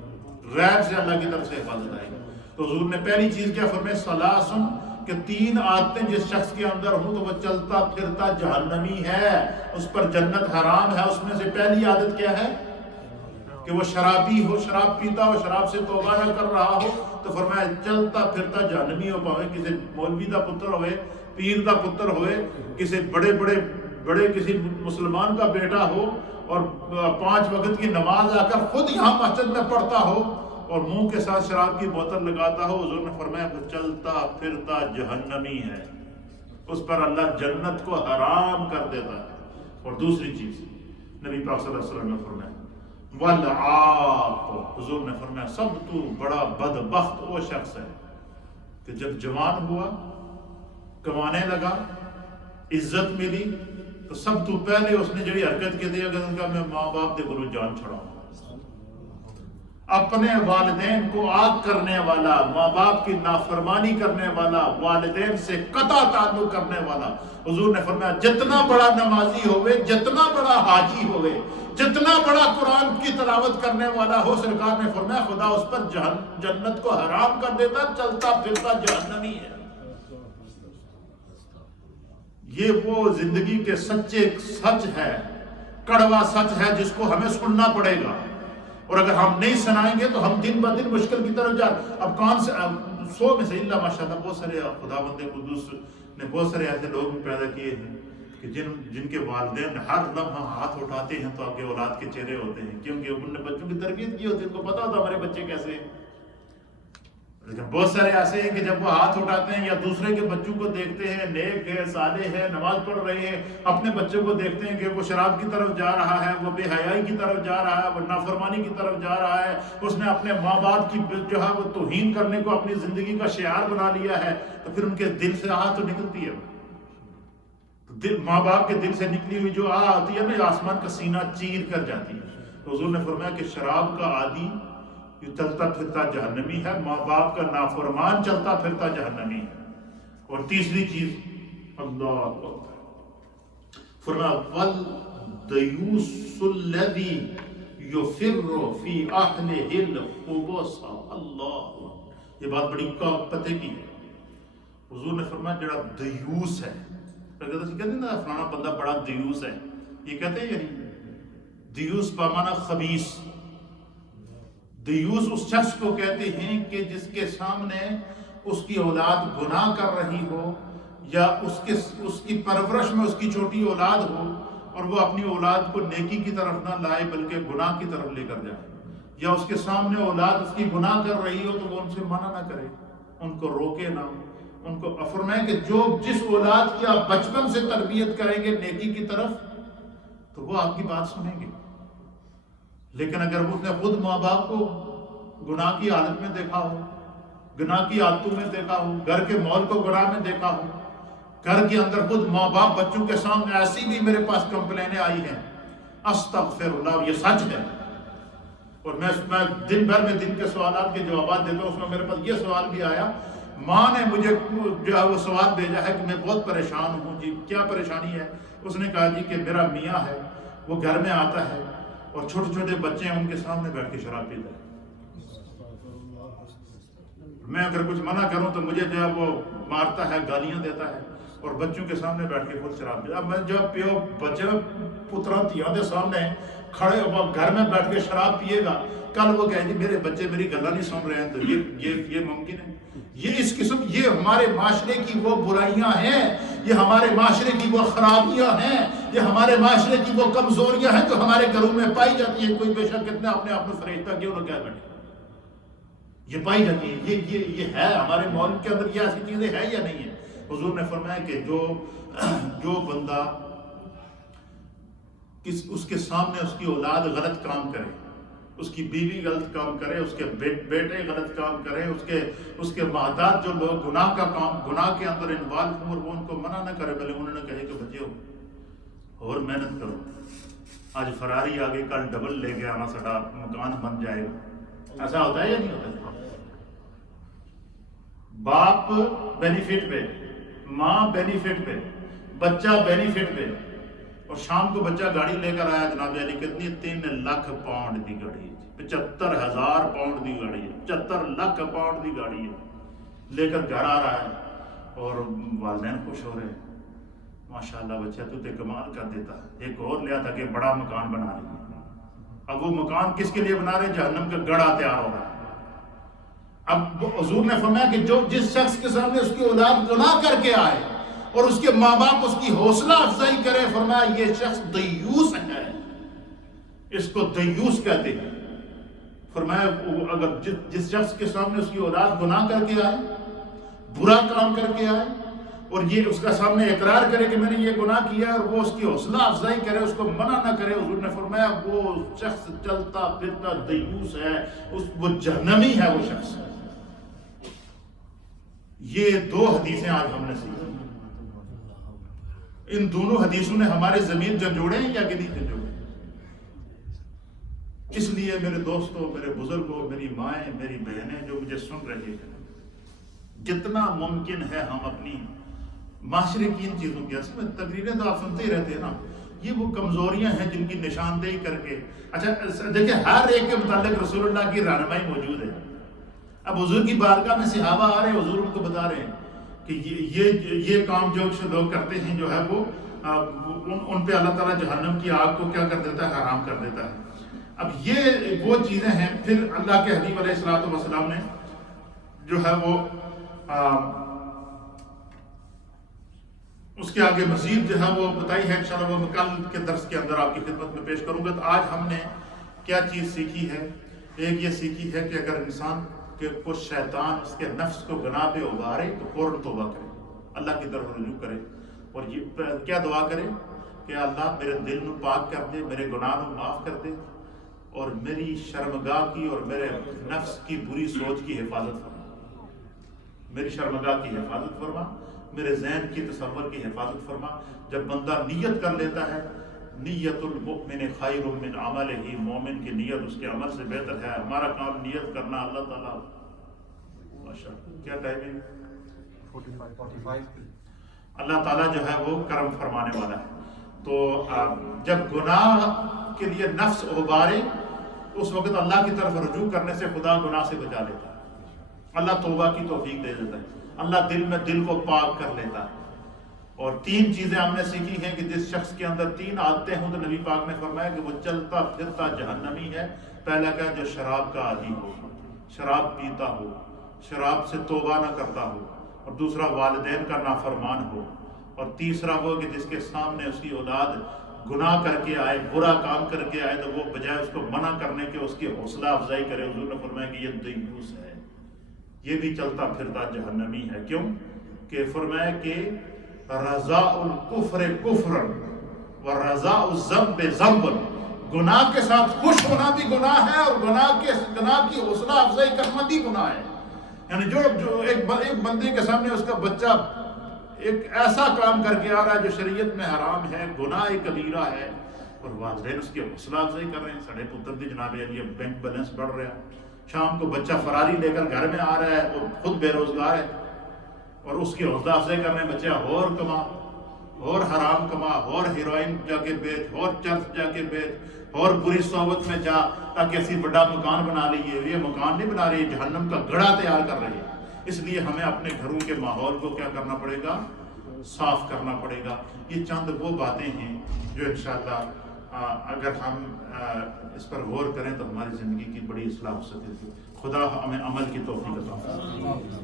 غیب سے اللہ کی طرف سے حفاظت آئے گی۔ تو حضور نے پہلی چیز کیا فرمایا؟ ثلاثن، کہ 3 عادتیں جس شخص کے اندر ہوں تو وہ چلتا پھرتا جہنمی ہے، اس پر جنت حرام ہے۔ اس میں سے پہلی عادت کیا ہے؟ کہ وہ شرابی ہو، شراب پیتا ہو، شراب سے توبہ نہ کر رہا ہو، تو فرمایا چلتا پھرتا جہنمی ہو، پاوے کسی مولوی دا پتر ہوئے، پیر دا پتر ہوئے، کسی بڑے کسی مسلمان کا بیٹا ہو، اور 5 وقت کی نماز آ کر خود یہاں مسجد میں پڑھتا ہو اور منہ کے ساتھ شراب کی بوتل لگاتا ہو، حضور نے فرمایا وہ چلتا پھرتا جہنمی ہے، اس پر اللہ جنت کو حرام کر دیتا ہے۔ اور دوسری چیز نبی پاک صلی اللہ علیہ وسلم نے فرمایا والعاق، حضور نے فرمایا سب تو بڑا بدبخت وہ شخص ہے کہ جب جوان ہوا، کمانے لگا، عزت ملی، تو سب تو پہلے اس نے جڑی حرکت کی تھی کہ میں ماں باپ دے گلو جان چھڑاؤں، اپنے والدین کو آگ کرنے والا، ماں باپ کی نافرمانی کرنے والا، والدین سے قطع تعلق کرنے والا۔ حضور نے فرمایا جتنا بڑا نمازی ہوئے، جتنا بڑا حاجی ہوئے، جتنا بڑا قرآن کی تلاوت کرنے والا ہو، سرکار نے فرمایا خدا اس پر جنت کو حرام کر دیتا، چلتا پھرتا جہنمی ہے۔ یہ وہ زندگی کے سچے سچ ہے، کڑوا سچ ہے جس کو ہمیں سننا پڑے گا، اور اگر ہم نہیں سنائیں گے تو ہم دن بہ دن مشکل کی طرف اب کون سے 100 میں سے اللہ ماشاءاللہ بہت سارے خدا بندے قدوس نے بہت سارے ایسے لوگ بھی پیدا کیے ہیں کہ جن کے والدین ہر لمحہ ہاتھ اٹھاتے ہیں تو آپ کے اولاد کے چہرے ہوتے ہیں، کیونکہ انہوں نے بچوں کی تربیت کی ہوتی ہے، ان کو پتا ہوتا ہمارے بچے کیسے ہیں۔ لیکن بہت سارے ایسے ہیں کہ جب وہ ہاتھ اٹھاتے ہیں یا دوسرے کے بچوں کو دیکھتے ہیں، نیک ہے، صالح ہے، نماز پڑھ رہے ہیں، اپنے بچوں کو دیکھتے ہیں کہ وہ شراب کی طرف جا رہا ہے، وہ بے حیائی کی طرف جا رہا ہے، وہ نافرمانی کی طرف جا رہا ہے، اس نے اپنے ماں باپ کی جو ہے وہ توہین کرنے کو اپنی زندگی کا شعار بنا لیا ہے، تو پھر ان کے دل سے آہ تو نکلتی ہے، ماں باپ کے دل سے نکلی ہوئی جو آہ آتی ہے نا، آسمان کا سینہ چیر کر جاتی ہے۔ تو حضور نے فرمایا کہ شراب کا عادی یہ چلتا پھرتا جہنمی ہے، ماں باپ کا نافرمان چلتا پھرتا جہنمی ہے۔ اور تیسری چیز اللہ اکبر، فرمایا والدیوس الذی یفر فی اہلہ الخبث، اللہ، یہ بات بڑی پتے کی ہے۔ حضور نے فرمایا جڑا دیوس ہے، کہتے ہیں نا فلانا بندہ بڑا دیوس ہے، یہ کہتے ہیں یعنی دیوس بمعنی خبیث۔ دیوس اس شخص کو کہتے ہیں کہ جس کے سامنے اس کی اولاد گناہ کر رہی ہو، یا اس کی پرورش میں اس کی چھوٹی اولاد ہو اور وہ اپنی اولاد کو نیکی کی طرف نہ لائے بلکہ گناہ کی طرف لے کر جائے، یا اس کے سامنے اولاد اس کی گناہ کر رہی ہو تو وہ ان سے منع نہ کرے، ان کو روکے نہ، ان کو فرمائے کہ جس اولاد کی آپ بچپن سے تربیت کریں گے نیکی کی طرف تو وہ آپ کی بات سنیں گے۔ لیکن اگر اس نے خود ماں باپ کو گناہ کی حالت میں دیکھا ہو، گناہ کی عادتوں میں دیکھا ہو، گھر کے ماحول کو گناہ میں دیکھا ہو، گھر کے اندر خود ماں باپ بچوں کے سامنے، ایسی بھی میرے پاس کمپلینیں آئی ہیں، استغفر اللہ، یہ سچ ہے، اور میں دن بھر میں دن کے سوالات کے جوابات دیتا ہوں، اس میں میرے پاس یہ سوال بھی آیا ماں نے مجھے جو ہے وہ سوال بھیجا ہے کہ میں بہت پریشان ہوں جی، کیا پریشانی ہے؟ اس نے کہا جی کہ میرا میاں ہے، وہ گھر میں آتا ہے اور چھوٹے چھوٹے بچے ہیں ان کے سامنے بیٹھ کے شراب پیتا ہے، میں اگر کچھ منع کروں تو مجھے جو ہے وہ مارتا ہے، گالیاں دیتا ہے، اور بچوں کے سامنے بیٹھ کے خود شراب پیتا ہے۔ اب میں جو پیو بچے پترا تھیاں دے سامنے کھڑے گھر میں بیٹھ کے شراب پیے گا، کل وہ کہے جی میرے بچے میری گلا نہیں سن رہے ہیں، تو یہ ممکن ہے؟ یہ اس قسم، یہ ہمارے معاشرے کی وہ برائیاں ہیں، یہ ہمارے معاشرے کی وہ خرابیاں ہیں، یہ ہمارے معاشرے کی وہ کمزوریاں ہیں جو ہمارے گھروں میں پائی جاتی ہیں۔ کوئی بے شک کتنے اپنے آپ میں فریشتہ کیوں نہ کیا بیٹھے، یہ پائی جاتی ہے، یہ ہے ہمارے ماحول کے اندر، یہ ایسی چیزیں ہیں یا نہیں ہے؟ حضور نے فرمایا کہ جو بندہ اس کے سامنے اس کی اولاد غلط کام کرے، اس کی بیوی غلط کام کرے، اس کے بیٹے غلط کام کرے، اس کے مہداد جو لوگ گناہ کا کام، گناہ کے اندر انوالو ہوں، اور وہ ان کو منع نہ کرے، بلکہ انہوں نے کہے کہ بچے ہو اور محنت کرو، آج فراری آگے کل ڈبل لے کے آنا، سڑا مکان بن جائے گا، ایسا ہوتا ہے یا نہیں ہوتا؟ باپ بینیفٹ پہ، ماں بینیفٹ پہ، بچہ بینیفٹ پہ، اور شام کو بچہ گاڑی لے کر آیا جناب علی، کتنی 3 لاکھ پاؤنڈ کی گاڑی ہے، 75,000 پاؤنڈ کی گاڑی ہے، 75 لاکھ پاؤنڈ کی گاڑی ہے، لے کر گھر آ رہا ہے، اور والدین خوش ہو رہے ہیں، ماشاءاللہ بچہ تو تے کمال کر دیتا ہے، ایک اور لیا تھا کہ بڑا مکان بنا رہی ہے۔ اب وہ مکان کس کے لیے بنا رہے؟ جہنم کا گڑھا تیار ہو رہا ہے۔ اب حضور نے فرمایا کہ جس شخص کے سامنے اس کی اولاد گناہ کر کے آئے اور اس کے ماں باپ اس کی حوصلہ افزائی کرے، فرمایا یہ شخص دیوس ہے، اس کو دیوس کہتے ہیں۔ فرمایا اگر جس شخص کے سامنے اس کی اولاد گناہ کر کے آئے، برا کام کر کے آئے، اور یہ اس کا سامنے اقرار کرے کہ میں نے یہ گناہ کیا ہے، اور وہ اس کی حوصلہ افزائی کرے، اس کو منع نہ کرے، حضور نے فرمایا وہ شخص چلتا پھرتا دیوس ہے، وہ جہنمی ہے وہ شخص۔ یہ 2 حدیثیں آج ہم نے سیکھی، ان دونوں حدیثوں نے ہمارے ضمیر جھنجھوڑے ہیں یا کہ نہیں جھنجھوڑے؟ اس لیے میرے دوستوں، میرے بزرگوں، میری مائیں، میری بہنیں جو مجھے سن رہے ہیں، جتنا ممکن ہے ہم اپنی معاشرے کی ان چیزوں کی، اصل میں تقریریں تو آپ سنتے ہی رہتے ہیں نا، یہ وہ کمزوریاں ہیں جن کی نشاندہی کر کے، اچھا دیکھیں ہر ایک کے متعلق رسول اللہ کی رہنمائی موجود ہے۔ اب حضور کی بارگاہ میں صحابہ آ رہے ہیں، حضور ان کو بتا رہے ہیں کہ یہ کام جو لوگ کرتے ہیں جو ہے وہ ان پہ اللہ تعالیٰ جہنم کی آگ کو کیا کر دیتا ہے؟ حرام کر دیتا ہے۔ اب یہ وہ چیزیں ہیں۔ پھر اللہ کے حبیب علیہ الصلوۃ والسلام نے جو ہے وہ اس کے آگے مزید جو ہے وہ بتائی ہے، انشاءاللہ وہ میں کل کے درس کے اندر آپ کی خدمت میں پیش کروں گا۔ تو آج ہم نے کیا چیز سیکھی ہے؟ ایک یہ سیکھی ہے کہ اگر انسان کہ کچھ شیطان اس کے نفس کو گناہ پہ ابھارے تو فوراً توبہ کرے، اللہ کی طرف رجوع کرے، اور یہ کیا دعا کرے کہ اللہ میرے دل کو پاک کر دے، میرے گناہ کو معاف کر دے، اور میری شرمگاہ کی اور میرے نفس کی بری سوچ کی حفاظت فرما، میری شرمگاہ کی حفاظت فرما، میرے ذہن کی تصور کی حفاظت فرما۔ جب بندہ نیت کر لیتا ہے، نیت المؤمن خیر من عملہ، مومن کی نیت اس کے عمل سے بہتر ہے۔ ہمارا کام نیت کرنا، اللہ تعالیٰ ماشاءاللہ کیا ٹائمنگ 45 اللہ تعالیٰ جو ہے وہ کرم فرمانے والا ہے۔ تو جب گناہ کے لیے نفس ابھارے اس وقت اللہ کی طرف رجوع کرنے سے خدا گناہ سے بچا لیتا ہے، اللہ توبہ کی توفیق دے دیتا ہے، اللہ دل کو پاک کر لیتا ہے۔ اور 3 چیزیں ہم نے سیکھی ہیں کہ جس شخص کے اندر 3 عادتیں ہوں تو نبی پاک نے فرمایا کہ وہ چلتا پھرتا جہنمی ہے۔ پہلا کیا؟ جو شراب کا عادی ہو، شراب پیتا ہو، شراب سے توبہ نہ کرتا ہو، اور دوسرا والدین کا نافرمان ہو، اور تیسرا وہ کہ جس کے سامنے اس کی اولاد گناہ کر کے آئے، برا کام کر کے آئے، تو وہ بجائے اس کو منع کرنے کے اس کی حوصلہ افزائی کرے۔ حضور نے فرمایا کہ یہ دیوس ہے، یہ بھی چلتا پھرتا جہنمی ہے۔ کیوں کہ فرمایا کہ رضاء الکفر کفر و رضاء الذنب ذنب، گناہ کے ساتھ خوش ہونا بھی گناہ ہے، اور گناہ کی حوصلہ افزائی کرنا بھی گناہ ہے۔ یعنی جو ایک بندے کے سامنے اس کا بچہ ایک ایسا کام کر کے آ رہا ہے جو شریعت میں حرام ہے، گناہ کبیرہ ہے، اور والدین اس کی حوصلہ افزائی کر رہے ہیں، سڑے پتر دی جناب علی بینک بیلنس بڑھ رہا ہے، شام کو بچہ فراری لے کر گھر میں آ رہا ہے اور خود بے روزگار ہے، اور اس کی حوصلہ افزائی کرنے بچے اور کما، اور حرام کما، اور ہیروئن جا کے بیچ، اور چرس جا کے بیچ، اور بری صحبت میں جا تاکہ اسی بڑا مکان بنا لیے. یہ مکان نہیں بنا رہی، جہنم کا گڑھا تیار کر رہی ہے. اس لیے ہمیں اپنے گھروں کے ماحول کو کیا کرنا پڑے گا؟ صاف کرنا پڑے گا. یہ چند وہ باتیں ہیں جو انشاءاللہ اگر ہم اس پر غور کریں تو ہماری زندگی کی بڑی اصلاح ہو سکتی ہے. خدا ہمیں عمل کی توفیق عطا فرمائے.